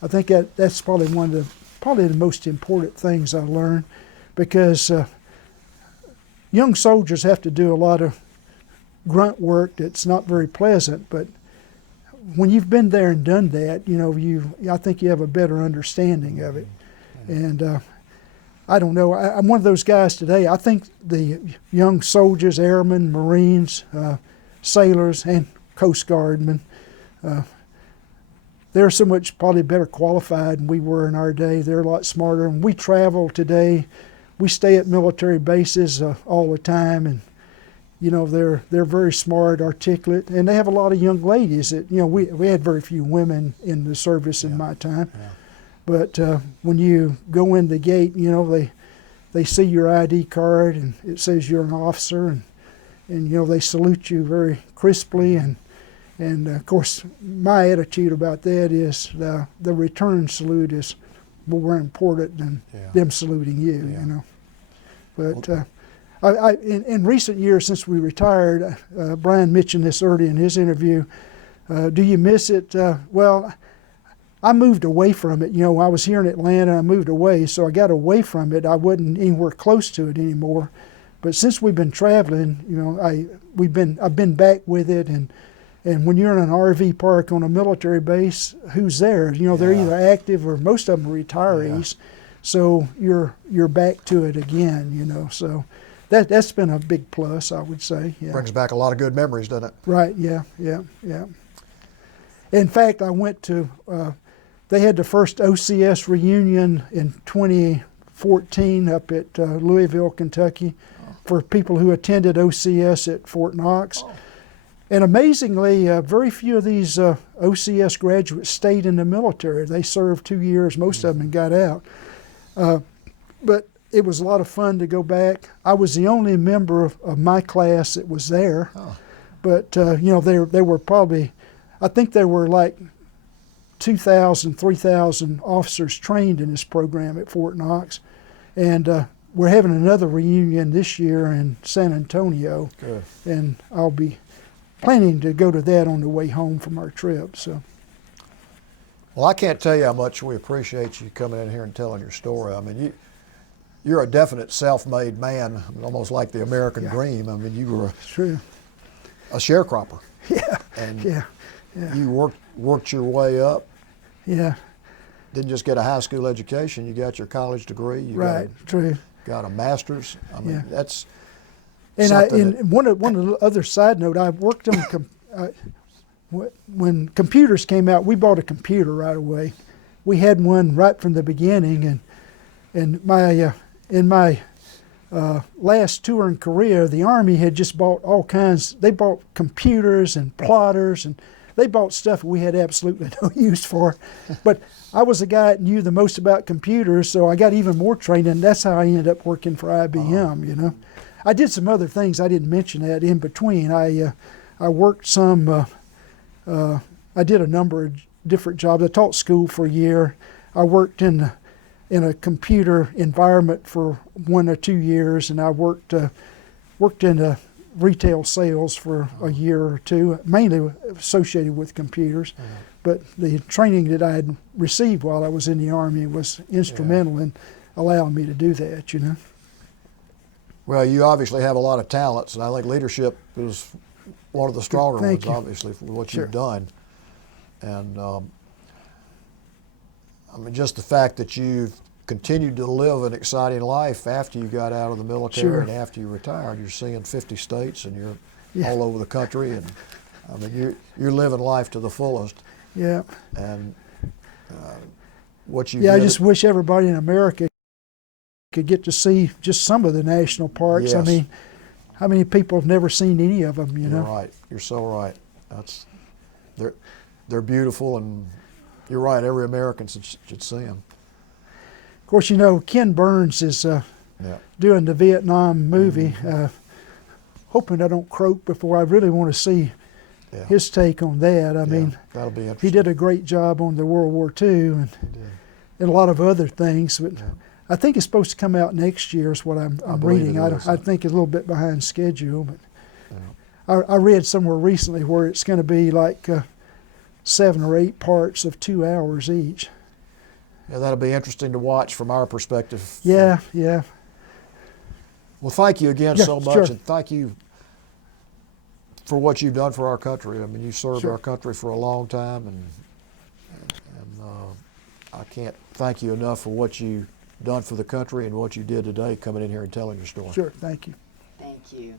I think that's probably probably the most important things I learned, because young soldiers have to do a lot of grunt work that's not very pleasant, but when you've been there and done that, I think you have a better understanding of it. And I don't know, I'm one of those guys today. I think the young soldiers, airmen, Marines, sailors, and Coast Guardmen, they're so much probably better qualified than we were in our day. They're a lot smarter. And we travel today. We stay at military bases all the time, and they're very smart, articulate, and they have a lot of young ladies that we had very few women in the service in my time. Yeah. But when you go in the gate, they see your ID card and it says you're an officer, and they salute you very crisply, and of course my attitude about that is the return salute is more important than them saluting you. But in recent years since we retired, Brian mentioned this earlier in his interview. Do you miss it? Well, I moved away from it. I was here in Atlanta. I moved away, so I got away from it. I wasn't anywhere close to it anymore. But since we've been traveling, I've been back with it. And when you're in an RV park on a military base, who's there? They're either active or most of them are retirees. So you're back to it again. So that's been a big plus, I would say. Yeah. Brings back a lot of good memories, doesn't it? Right. Yeah. In fact, I went to. They had the first OCS reunion in 2014 up at Louisville, Kentucky, for people who attended OCS at Fort Knox. And amazingly, very few of these OCS graduates stayed in the military. They served 2 years, most of them, and got out. But it was a lot of fun to go back. I was the only member of my class that was there. But, they were probably, I think there were like 2,000, 3,000 officers trained in this program at Fort Knox. And we're having another reunion this year in San Antonio. Good. And I'll be planning to go to that on the way home from our trip. So, Well, I can't tell you how much we appreciate you coming in here and telling your story. I mean, you're a definite self-made man, almost like the American dream. I mean, you were it's true. a sharecropper. Yeah. And Yeah. you worked your way up. Yeah. Didn't just get a high school education. You got your college degree. You Right. True. got a master's. I mean, Yeah. that's And something one of the other side note, I worked on when computers came out. We bought a computer right away. We had one right from the beginning, and my in my last tour in Korea, the Army had just bought all kinds. They bought computers and plotters, and they bought stuff we had absolutely no use for. But I was the guy that knew the most about computers, so I got even more training. That's how I ended up working for IBM. You know, I did some other things I didn't mention that in between. I worked some. I did a number of different jobs. I taught school for a year. I worked in a computer environment for 1 or 2 years, and I worked in retail sales for a year or two, mainly associated with computers. Mm-hmm. But the training that I had received while I was in the Army was instrumental in allowing me to do that, you know. Well, you obviously have a lot of talents, and I think leadership is one of the stronger ones, Thank you. obviously, for what Sure. you've done. And I mean, just the fact that you've continued to live an exciting life after you got out of the military Sure. and after you retired. You're seeing 50 states, and you're Yeah. all over the country, and I mean, you're living life to the fullest. Yeah. And what you Yeah, I did- just wish everybody in America could get to see just some of the national parks. I Yes. mean, how many people have never seen any of them, you You're know? right. You're so right. They're beautiful, and you're right. Every American should see them. Of course, you know, Ken Burns is Yeah. doing the Vietnam movie. Mm-hmm. Hoping I don't croak before I really want to see Yeah. his take on that. I Yeah, mean, that'll be he interesting. did a great job on the World War II and He did. a lot of other things. But Yeah. I think it's supposed to come out next year is what I'm believe reading. it is. I think it's a little bit behind schedule. But Yeah. I read somewhere recently where it's going to be like 7 or 8 parts of 2 hours each. Yeah, that'll be interesting to watch from our perspective. Yeah, yeah. Well, thank you again Yeah, so much, sure. and thank you for what you've done for our country. I mean, you served Sure. our country for a long time, and I can't thank you enough for what you've done for the country and what you did today, coming in here and telling your story. Sure, thank you. Thank you.